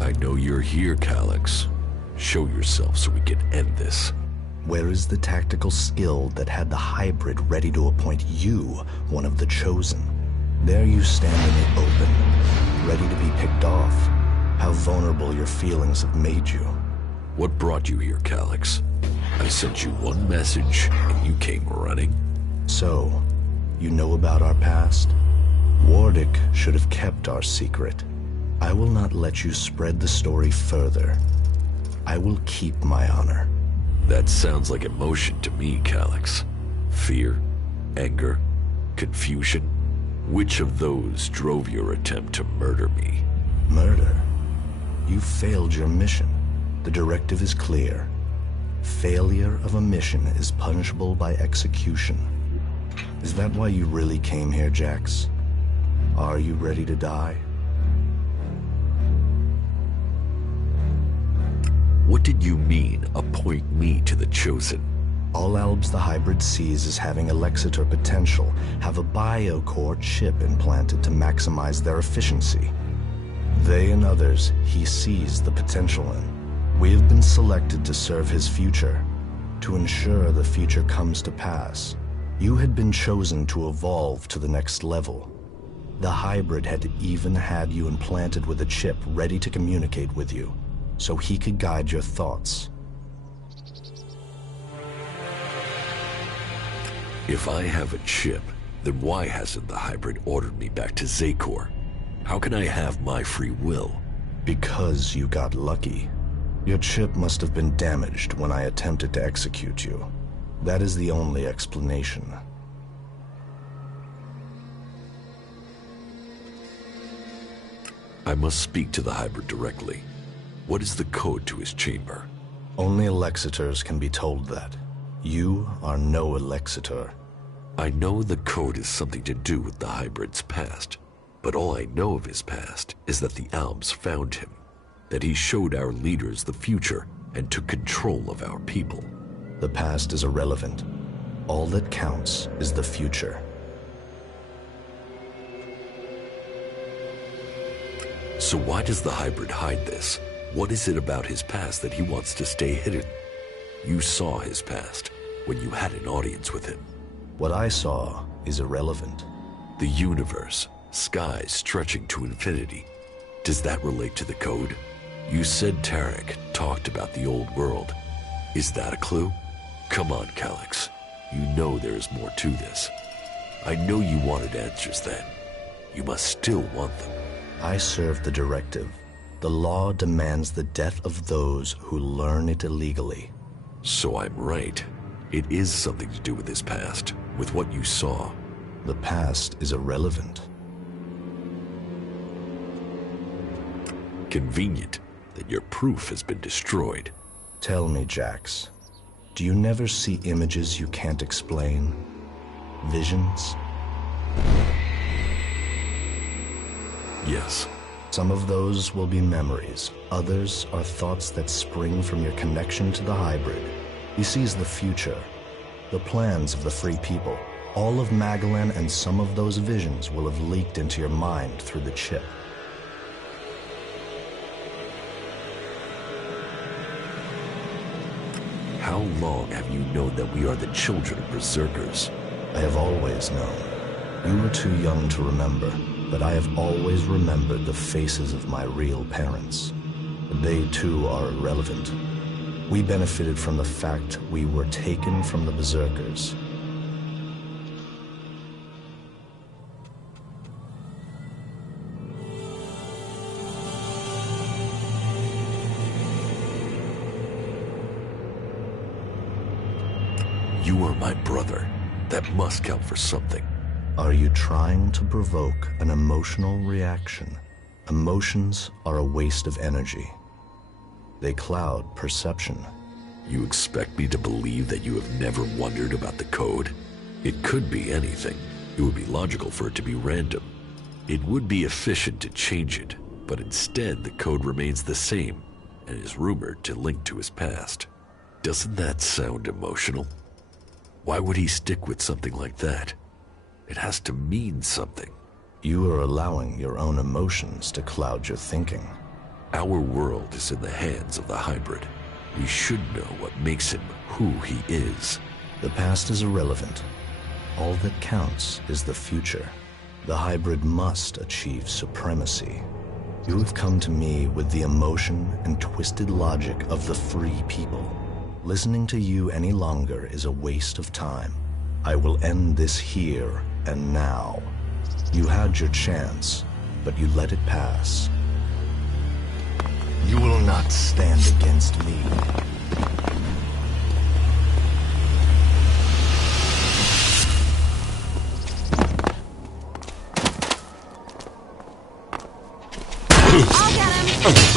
I know you're here, Elex. Show yourself so we can end this. Where is the tactical skill that had the hybrid ready to appoint you one of the chosen? There you stand in the open, ready to be picked off. How vulnerable your feelings have made you. What brought you here, Elex? I sent you one message, and you came running. So, you know about our past? Wardick should have kept our secret. I will not let you spread the story further. I will keep my honor. That sounds like emotion to me, Calyx. Fear, anger, confusion. Which of those drove your attempt to murder me? Murder? You failed your mission. The directive is clear. Failure of a mission is punishable by execution. Is that why you really came here, Jax? Are you ready to die? What did you mean, appoint me to the Chosen? All Albs the hybrid sees as having Elexitor potential have a biocore chip implanted to maximize their efficiency. They and others he sees the potential in. We have been selected to serve his future, to ensure the future comes to pass. You had been chosen to evolve to the next level. The hybrid had even had you implanted with a chip ready to communicate with you, so he could guide your thoughts. If I have a chip, then why hasn't the hybrid ordered me back to Zakor? How can I have my free will? Because you got lucky. Your chip must have been damaged when I attempted to execute you. That is the only explanation. I must speak to the hybrid directly. What is the code to his chamber? Only Alexitors can be told that. You are no Elexitor. I know the code has something to do with the hybrid's past, but all I know of his past is that the Albs found him, that he showed our leaders the future and took control of our people. The past is irrelevant. All that counts is the future. So why does the hybrid hide this? What is it about his past that he wants to stay hidden? You saw his past when you had an audience with him. What I saw is irrelevant. The universe, skies stretching to infinity. Does that relate to the code? You said Tarek talked about the old world. Is that a clue? Come on, Calyx. You know there is more to this. I know you wanted answers then. You must still want them. I serve the directive. The law demands the death of those who learn it illegally. So I'm right. It is something to do with his past, with what you saw. The past is irrelevant. Convenient that your proof has been destroyed. Tell me, Jax, do you never see images you can't explain? Visions? Yes. Some of those will be memories. Others are thoughts that spring from your connection to the hybrid. He sees the future, the plans of the free people. All of Magalan and some of those visions will have leaked into your mind through the chip. How long have you known that we are the children of Berserkers? I have always known. You were too young to remember, but I have always remembered the faces of my real parents. They too are irrelevant. We benefited from the fact we were taken from the Berserkers. You are my brother. That must count for something. Are you trying to provoke an emotional reaction? Emotions are a waste of energy. They cloud perception. You expect me to believe that you have never wondered about the code? It could be anything. It would be logical for it to be random. It would be efficient to change it, but instead the code remains the same and is rumored to link to his past. Doesn't that sound emotional? Why would he stick with something like that? It has to mean something. You are allowing your own emotions to cloud your thinking. Our world is in the hands of the hybrid. We should know what makes him who he is. The past is irrelevant. All that counts is the future. The hybrid must achieve supremacy. You have come to me with the emotion and twisted logic of the free people. Listening to you any longer is a waste of time. I will end this here and now. You had your chance, but you let it pass. You will not stand against me. I'll get him!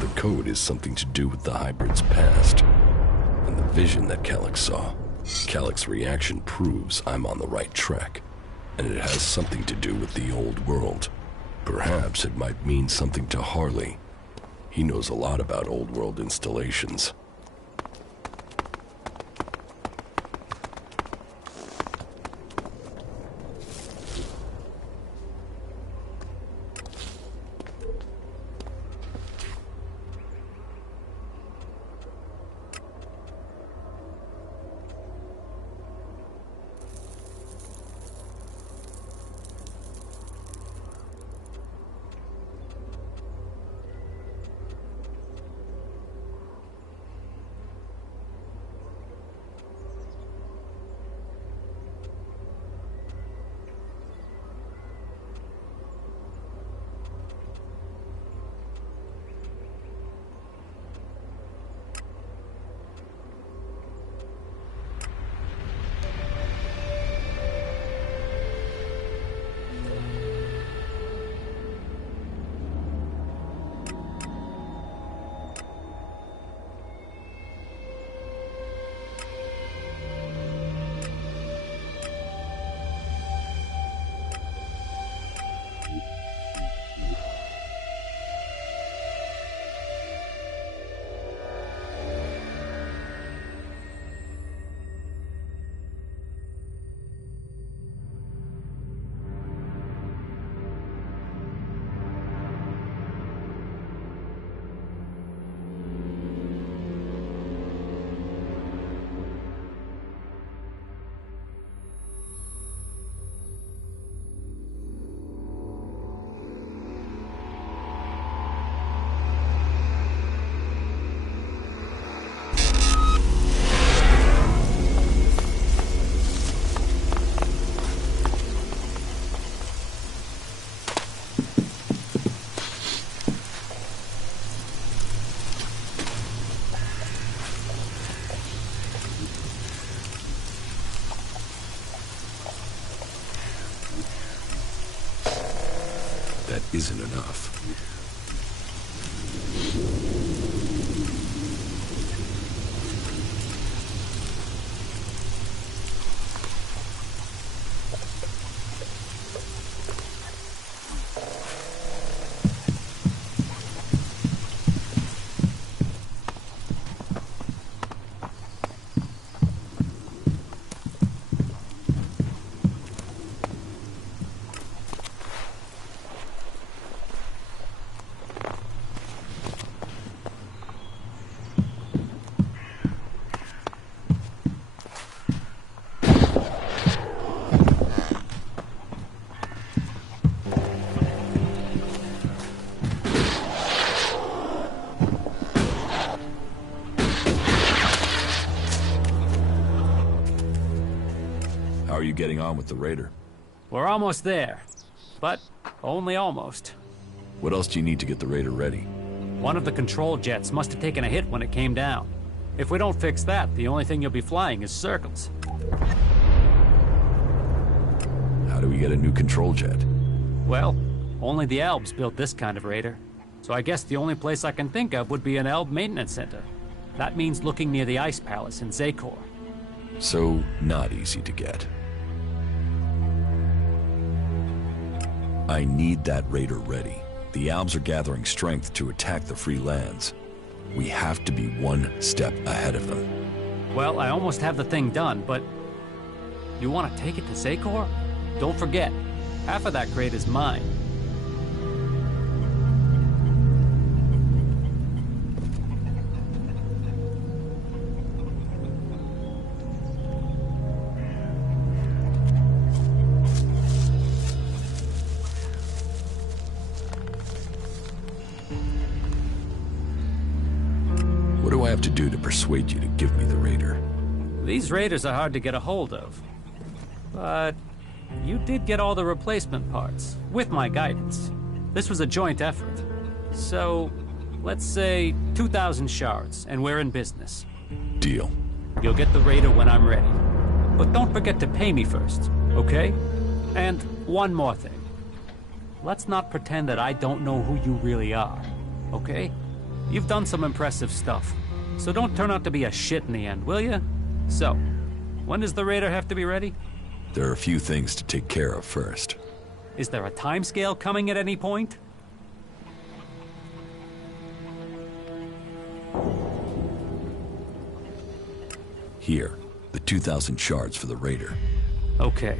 The code is something to do with the hybrid's past, and the vision that Calyx saw. Calyx's reaction proves I'm on the right track, and it has something to do with the old world. Perhaps it might mean something to Harley. He knows a lot about old world installations. That isn't enough. How are you getting on with the raider? We're almost there, but only almost. What else do you need to get the raider ready? One of the control jets must have taken a hit when it came down. If we don't fix that, the only thing you'll be flying is circles. How do we get a new control jet? Well, only the Elves built this kind of raider. So I guess the only place I can think of would be an Elb maintenance center. That means looking near the Ice Palace in Zakor. So, not easy to get. I need that raider ready. The Albs are gathering strength to attack the free lands. We have to be one step ahead of them. Well, I almost have the thing done, but... You want to take it to Zakor? Don't forget, Half of that crate is mine. What do I have to do to persuade you to give me the Raider? These raiders are hard to get a hold of. But you did get all the replacement parts, with my guidance. This was a joint effort. So, let's say 2,000 shards, and we're in business. Deal. You'll get the Raider when I'm ready. But don't forget to pay me first, okay? And one more thing. Let's not pretend that I don't know who you really are, okay? You've done some impressive stuff, so don't turn out to be a shit in the end, will ya? So, when does the Raider have to be ready? There are a few things to take care of first. Is there a timescale coming at any point? Here, the 2,000 shards for the Raider. Okay.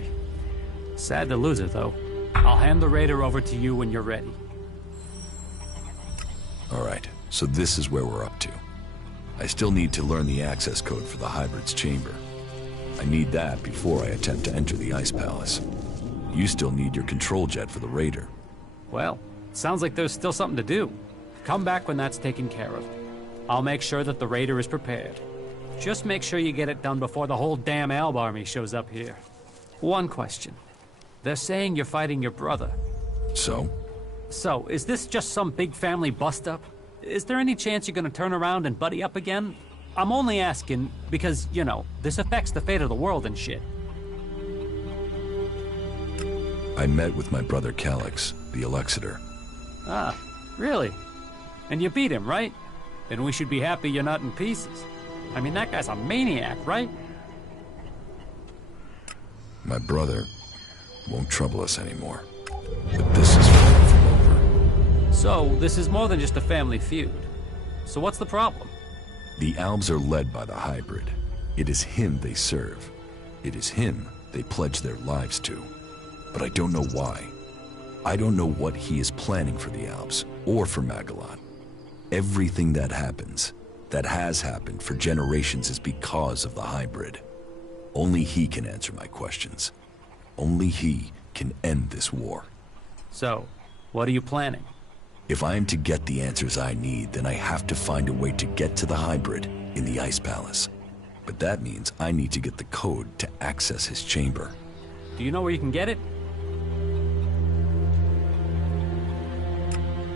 Sad to lose it, though. I'll hand the Raider over to you when you're ready. Alright, so this is where we're up to. I still need to learn the access code for the Hybrid's chamber. I need that before I attempt to enter the Ice Palace. You still need your control jet for the Raider. Well, sounds like there's still something to do. Come back when that's taken care of. I'll make sure that the Raider is prepared. Just make sure you get it done before the whole damn Alb army shows up here. One question. They're saying you're fighting your brother. So? So, is this just some big family bust-up? Is there any chance you're gonna turn around and buddy up again? I'm only asking because, you know, this affects the fate of the world and shit. I met with my brother Elex, the Elexitor. Ah, really? And you beat him, right? Then we should be happy you're not in pieces. I mean, that guy's a maniac, right? My brother won't trouble us anymore. But this is far from over. So, this is more than just a family feud. So what's the problem? The Albs are led by the Hybrid. It is him they serve. It is him they pledge their lives to. But I don't know why. I don't know what he is planning for the Albs, or for Magalon. Everything that happens, that has happened for generations, is because of the Hybrid. Only he can answer my questions. Only he can end this war. So, what are you planning? If I am to get the answers I need, then I have to find a way to get to the Hybrid in the Ice Palace. But that means I need to get the code to access his chamber. Do you know where you can get it?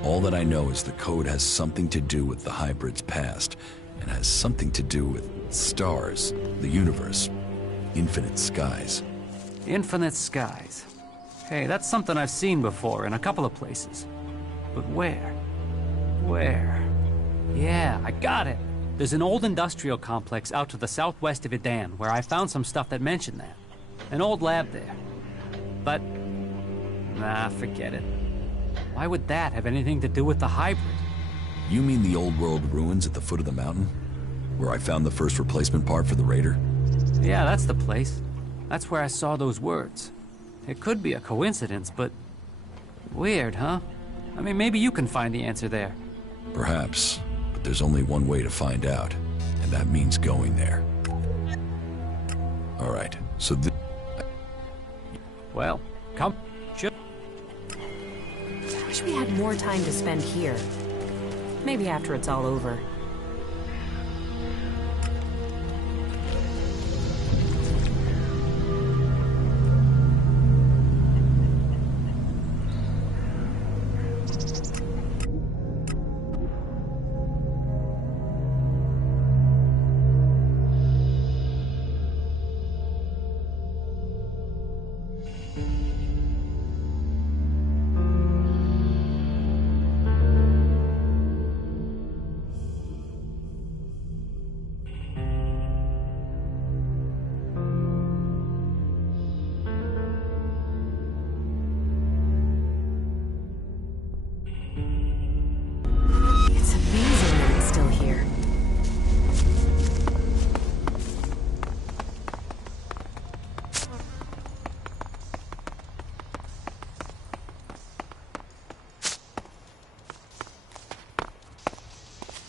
All that I know is the code has something to do with the Hybrid's past, and has something to do with stars, the universe, infinite skies. Infinite skies. Hey, that's something I've seen before in a couple of places. But where? Where? Yeah, I got it. There's an old industrial complex out to the southwest of Idan where I found some stuff that mentioned that. An old lab there. But, nah, forget it. Why would that have anything to do with the Hybrid? You mean the old world ruins at the foot of the mountain? Where I found the first replacement part for the Raider? Yeah, that's the place. That's where I saw those words. It could be a coincidence, but... weird, huh? I mean, maybe you can find the answer there. Perhaps, but there's only one way to find out, and that means going there. Alright, so well, come... I wish we had more time to spend here. Maybe after it's all over.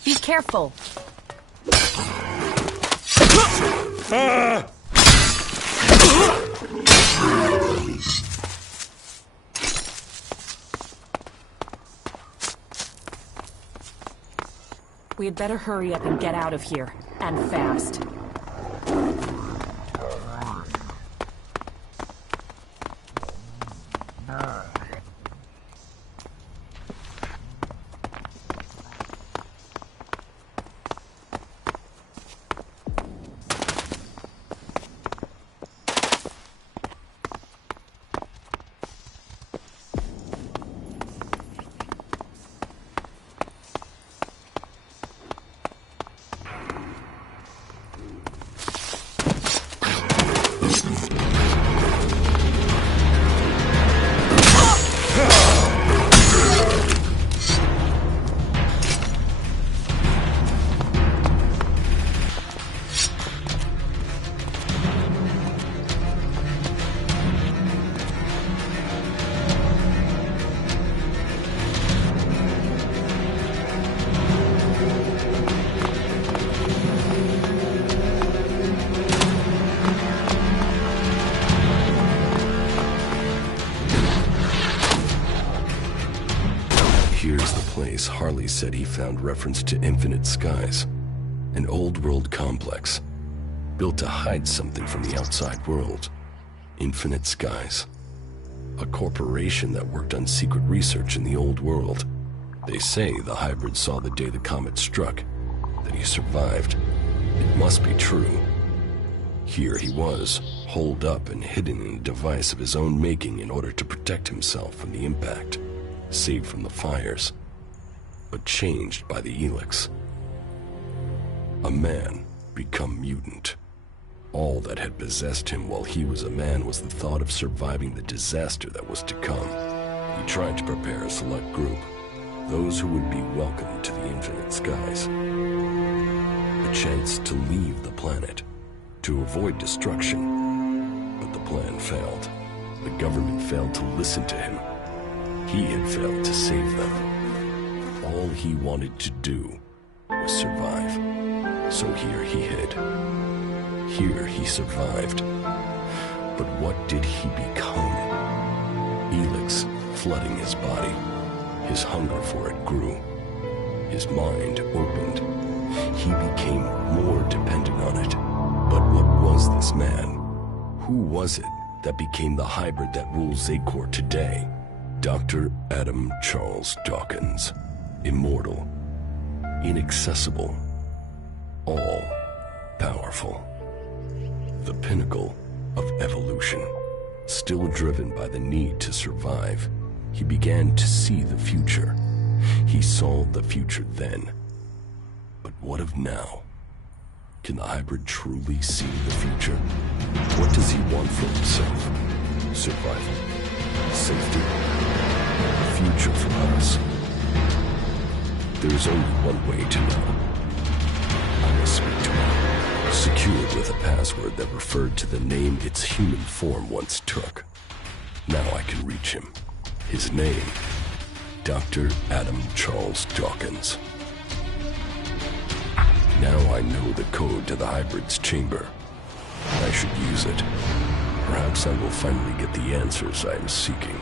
Be careful. We had better hurry up and get out of here. And fast. Here's the place Harley said he found reference to Infinite Skies, an old world complex built to hide something from the outside world. Infinite Skies, a corporation that worked on secret research in the old world. They say the hybrid saw the day the comet struck, that he survived. It must be true. Here he was, holed up and hidden in a device of his own making in order to protect himself from the impact, saved from the fires, but changed by the Elex. A man become mutant. All that had possessed him while he was a man was the thought of surviving the disaster that was to come. He tried to prepare a select group, those who would be welcomed to the Infinite Skies. A chance to leave the planet, to avoid destruction. But the plan failed. The government failed to listen to him. He had failed to save them. All he wanted to do was survive. So here he hid. Here he survived. But what did he become? Elex flooding his body. His hunger for it grew. His mind opened. He became more dependent on it. But what was this man? Who was it that became the hybrid that rules Acor today? Dr. Adam Charles Dawkins. Immortal. Inaccessible. All-powerful. The pinnacle of evolution. Still driven by the need to survive, he began to see the future. He saw the future then. But what of now? Can the hybrid truly see the future? What does he want for himself? Survival? Safety? The future for us? There's only one way to know. I must speak to him, secured with a password that referred to the name its human form once took. Now I can reach him. His name, Dr. Adam Charles Dawkins. Now I know the code to the hybrid's chamber. I should use it. Perhaps I will finally get the answers I am seeking.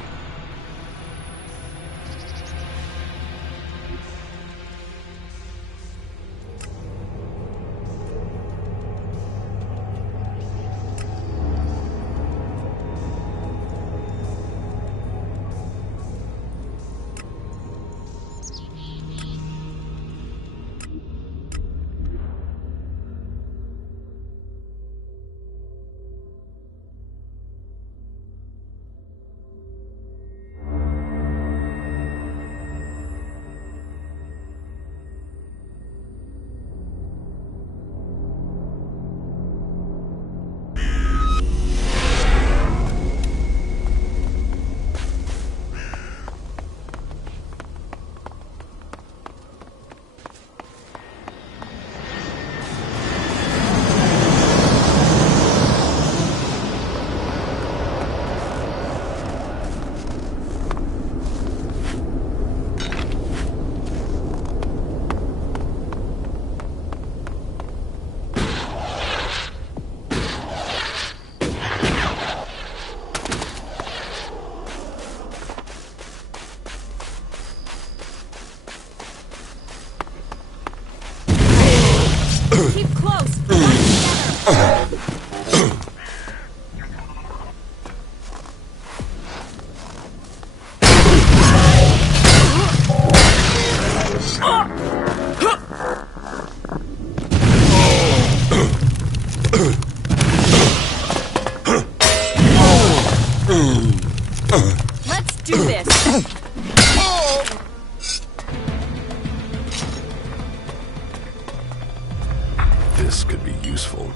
Keep close. Work together. Let's do this. This could be useful.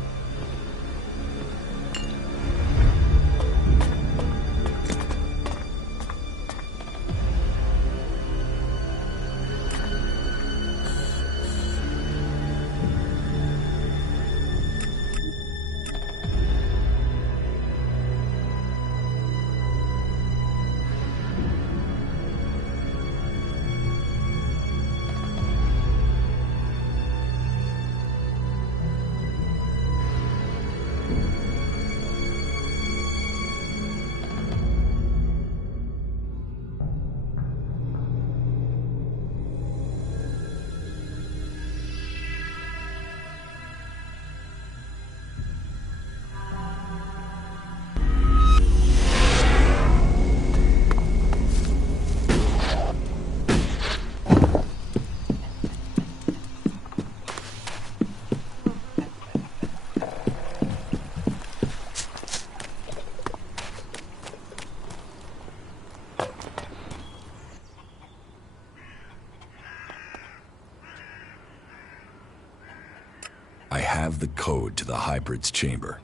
I have the code to the hybrid's chamber.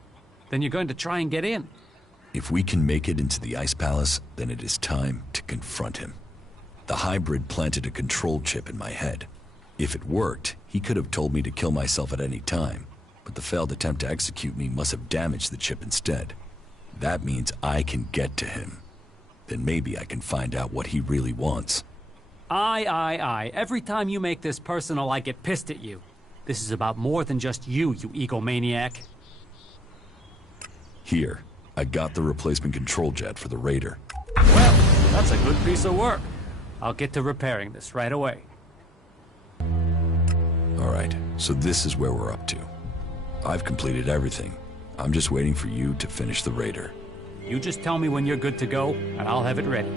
Then you're going to try and get in. If we can make it into the Ice Palace, then it is time to confront him. The hybrid planted a control chip in my head. If it worked, he could have told me to kill myself at any time, but the failed attempt to execute me must have damaged the chip instead. That means I can get to him. Then maybe I can find out what he really wants. Aye. Every time you make this personal, I get pissed at you. This is about more than just you egomaniac. Here, I got the replacement control jet for the Raider. Well, that's a good piece of work. I'll get to repairing this right away. Alright, so this is where we're up to. I've completed everything. I'm just waiting for you to finish the Raider. You just tell me when you're good to go, and I'll have it ready.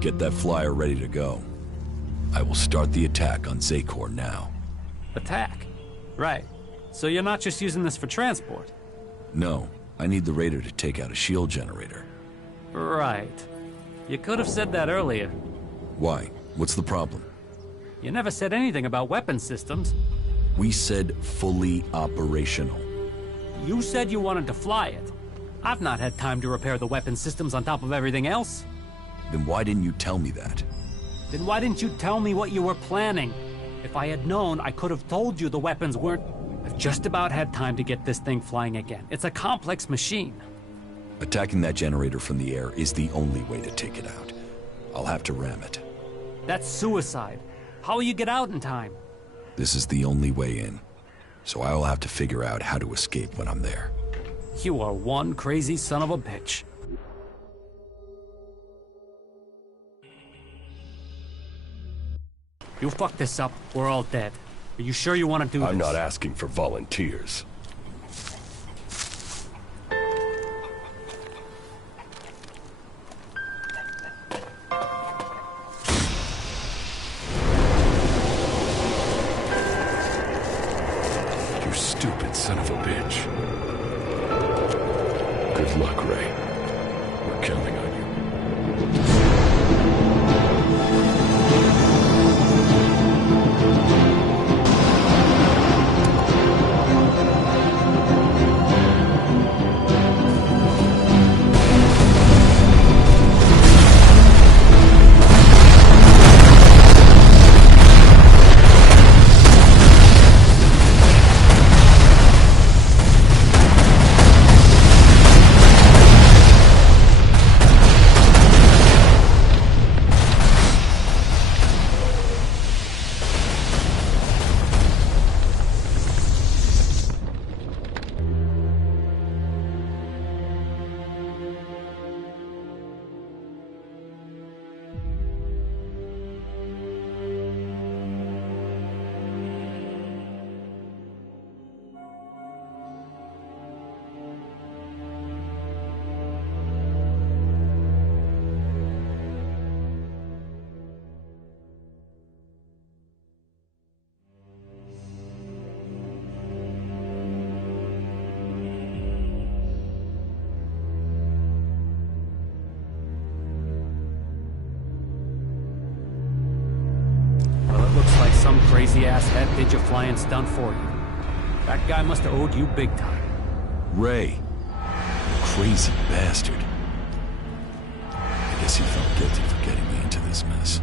Get that flyer ready to go. I will start the attack on Zakor now. Attack? Right. So you're not just using this for transport? No, I need the Raider to take out a shield generator. Right. You could have said that earlier. Why? What's the problem? You never said anything about weapon systems. We said fully operational. You said you wanted to fly it. I've not had time to repair the weapon systems on top of everything else. Then why didn't you tell me that? Then why didn't you tell me what you were planning? If I had known, I could have told you the weapons weren't... I've just about had time to get this thing flying again. It's a complex machine. Attacking that generator from the air is the only way to take it out. I'll have to ram it. That's suicide. How will you get out in time? This is the only way in. So I will have to figure out how to escape when I'm there. You are one crazy son of a bitch. You fuck this up, we're all dead. Are you sure you want to do this? I'm not asking for volunteers. You stupid son of a bitch. Good luck, Ray. We're counting on you. Some crazy-ass head did your flying stunt for you. That guy must have owed you big time. Ray. Crazy bastard. I guess he felt guilty for getting me into this mess.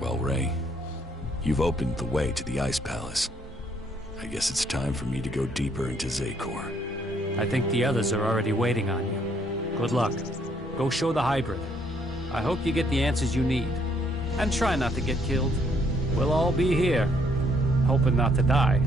Well, Ray, you've opened the way to the Ice Palace. I guess it's time for me to go deeper into Zakor. I think the others are already waiting on you. Good luck. Go show the hybrid. I hope you get the answers you need. And try not to get killed. We'll all be here, hoping not to die.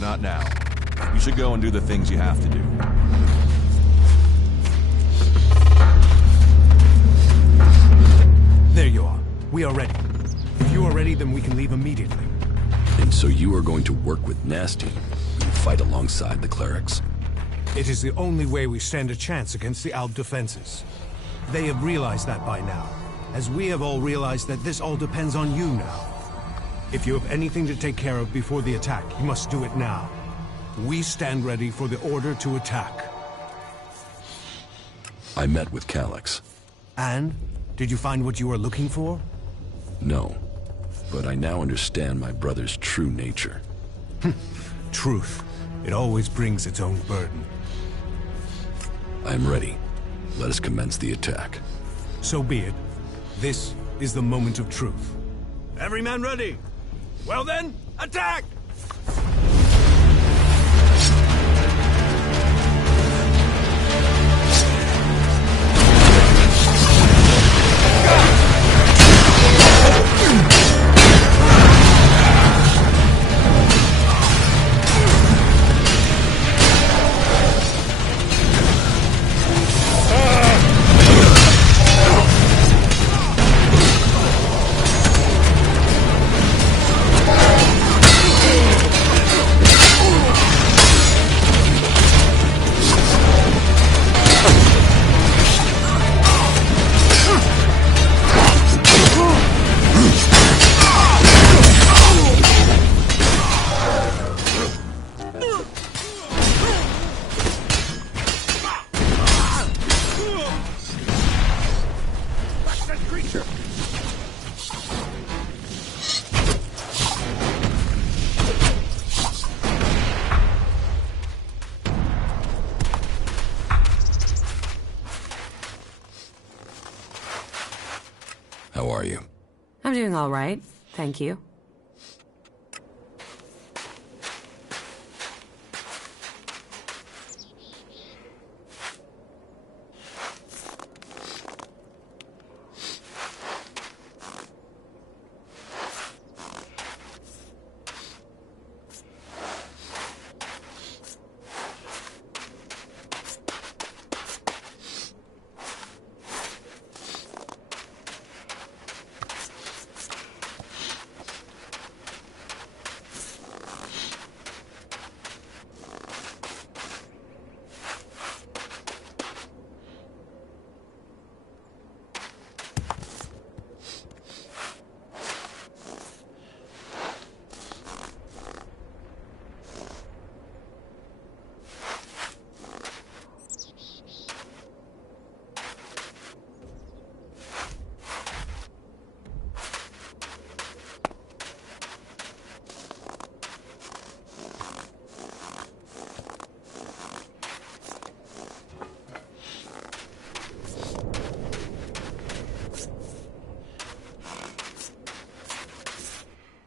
Not now. You should go and do the things you have to do. There you are. We are ready. If you are ready, then we can leave immediately. And so you are going to work with Nasty and fight alongside the clerics? It is the only way we stand a chance against the Alb defenses. They have realized that by now, as we have all realized that this all depends on you now. If you have anything to take care of before the attack, you must do it now. We stand ready for the order to attack. I met with Calyx. And? Did you find what you were looking for? No, but I now understand my brother's true nature. Truth. It always brings its own burden. I am ready. Let us commence the attack. So be it. This is the moment of truth. Every man ready! Well then, attack! How are you? I'm doing all right, thank you.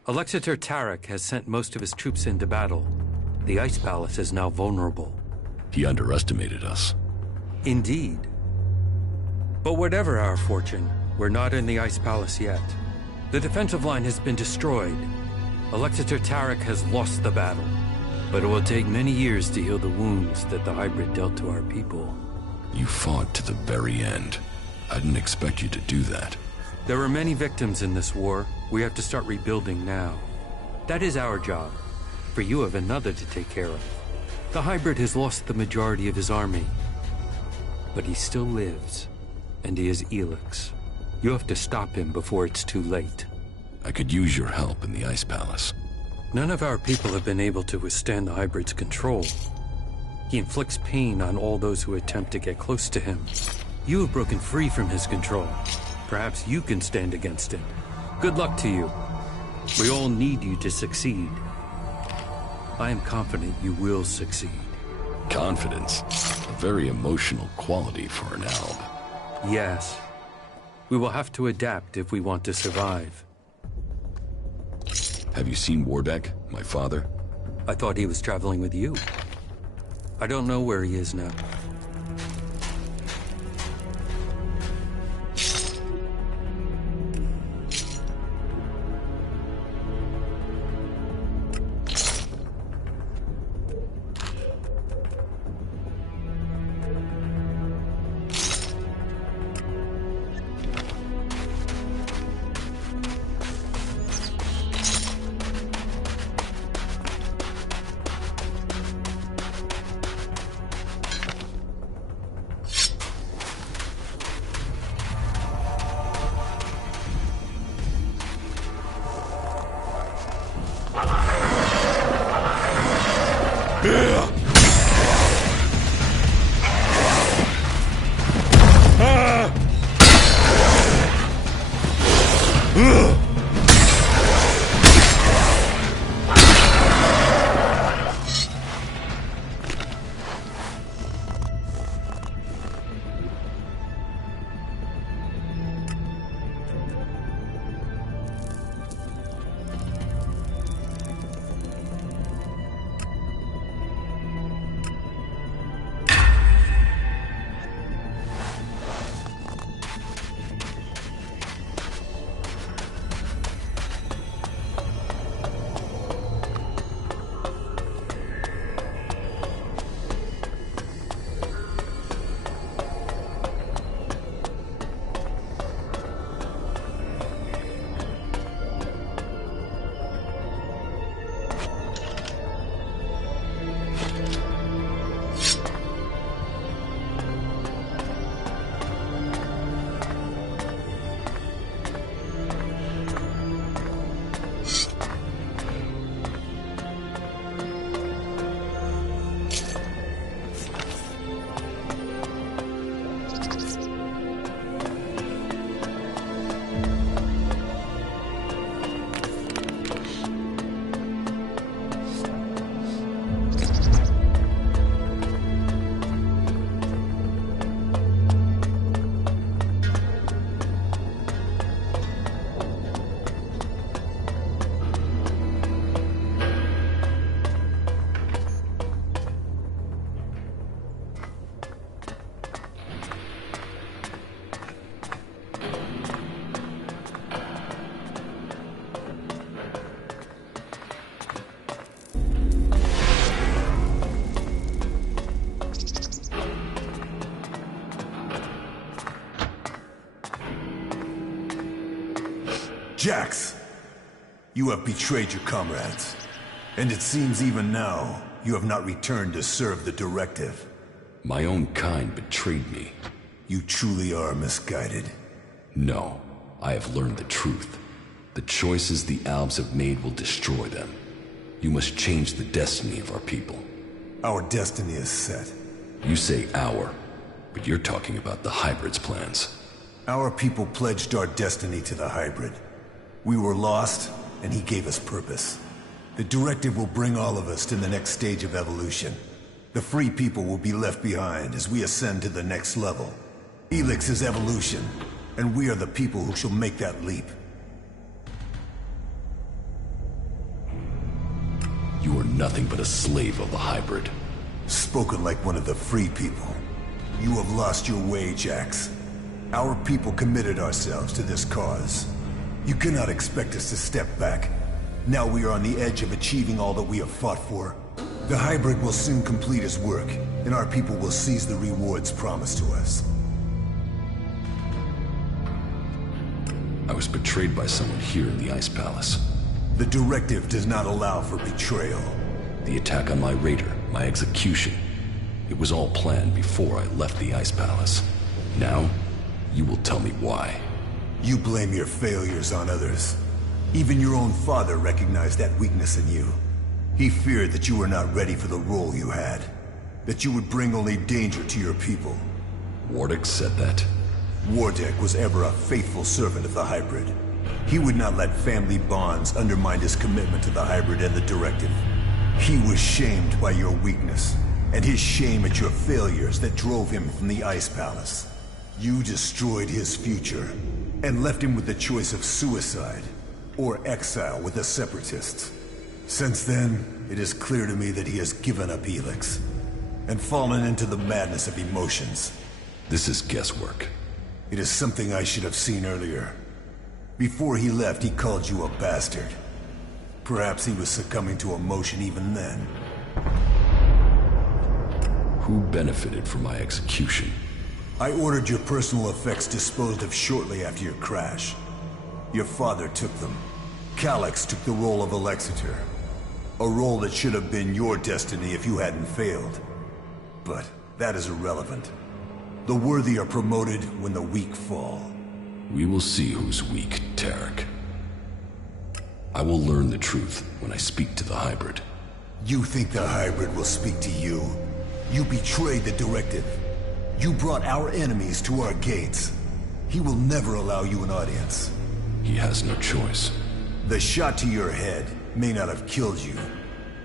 Alexander Tarek has sent most of his troops into battle. The Ice Palace is now vulnerable. He underestimated us. Indeed. But whatever our fortune, we're not in the Ice Palace yet. The defensive line has been destroyed. Alexander Tarek has lost the battle. But it will take many years to heal the wounds that the hybrid dealt to our people. You fought to the very end. I didn't expect you to do that. There were many victims in this war. We have to start rebuilding now. That is our job. For you have another to take care of. The hybrid has lost the majority of his army. But he still lives. And he is Elex. You have to stop him before it's too late. I could use your help in the Ice Palace. None of our people have been able to withstand the hybrid's control. He inflicts pain on all those who attempt to get close to him. You have broken free from his control. Perhaps you can stand against it. Good luck to you. We all need you to succeed. I am confident you will succeed. Confidence. A very emotional quality for an alb. Yes. We will have to adapt if we want to survive. Have you seen Warbeck, my father? I thought he was traveling with you. I don't know where he is now. Jax, you have betrayed your comrades. And it seems even now, you have not returned to serve the directive. My own kind betrayed me. You truly are misguided. No, I have learned the truth. The choices the Albs have made will destroy them. You must change the destiny of our people. Our destiny is set. You say our, but you're talking about the Hybrid's plans. Our people pledged our destiny to the Hybrid. We were lost, and he gave us purpose. The directive will bring all of us to the next stage of evolution. The free people will be left behind as we ascend to the next level. Elex is evolution, and we are the people who shall make that leap. nothing but a slave of the hybrid. Spoken like one of the free people. You have lost your way, Jax. Our people committed ourselves to this cause. You cannot expect us to step back. Now we are on the edge of achieving all that we have fought for. The hybrid will soon complete his work, and our people will seize the rewards promised to us. I was betrayed by someone here in the Ice Palace. The directive does not allow for betrayal. The attack on my raider, my execution. It was all planned before I left the Ice Palace. Now, you will tell me why. You blame your failures on others. Even your own father recognized that weakness in you. He feared that you were not ready for the role you had. That you would bring only danger to your people. Wardick said that? Wardick was ever a faithful servant of the hybrid. He would not let family bonds undermine his commitment to the hybrid and the directive. He was shamed by your weakness, and his shame at your failures that drove him from the Ice Palace. You destroyed his future, and left him with the choice of suicide, or exile with the Separatists. Since then, it is clear to me that he has given up Elex, and fallen into the madness of emotions. This is guesswork. It is something I should have seen earlier. Before he left, he called you a bastard. Perhaps he was succumbing to emotion even then. Who benefited from my execution? I ordered your personal effects disposed of shortly after your crash. Your father took them. Calyx took the role of Elexitor. A role that should have been your destiny if you hadn't failed. But that is irrelevant. The worthy are promoted when the weak fall. We will see who's weak, Tarek. I will learn the truth when I speak to the hybrid. You think the hybrid will speak to you? You betrayed the directive. You brought our enemies to our gates. He will never allow you an audience. He has no choice. The shot to your head may not have killed you,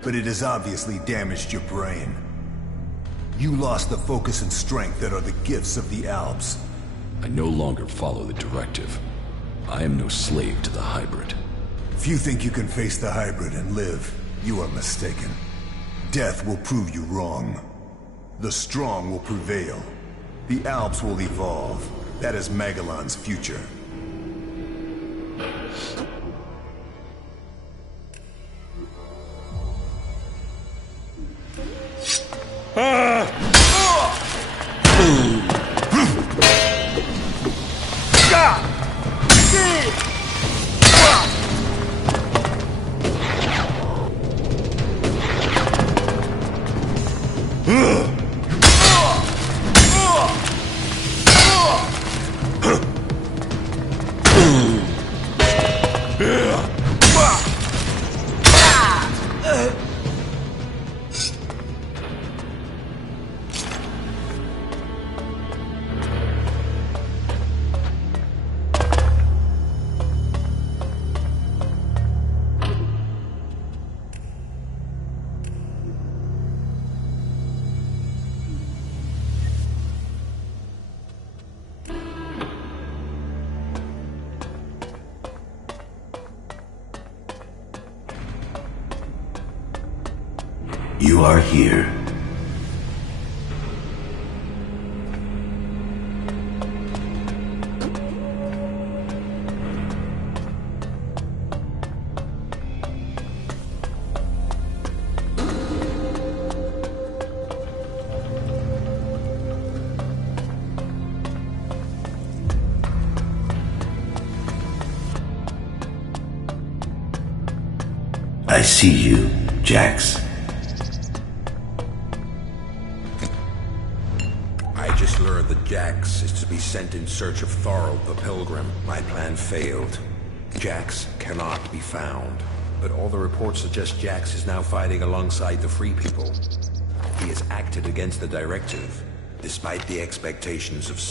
but it has obviously damaged your brain. You lost the focus and strength that are the gifts of the Alps. I no longer follow the directive. I am no slave to the hybrid. If you think you can face the hybrid and live, you are mistaken. Death will prove you wrong. The strong will prevail. The Alps will evolve. That is Magellan's future. You are here. I see you, Jax. I just learned that Jax is to be sent in search of Thorold the Pilgrim. My plan failed. Jax cannot be found. But all the reports suggest Jax is now fighting alongside the Free People. He has acted against the directive, despite the expectations of some.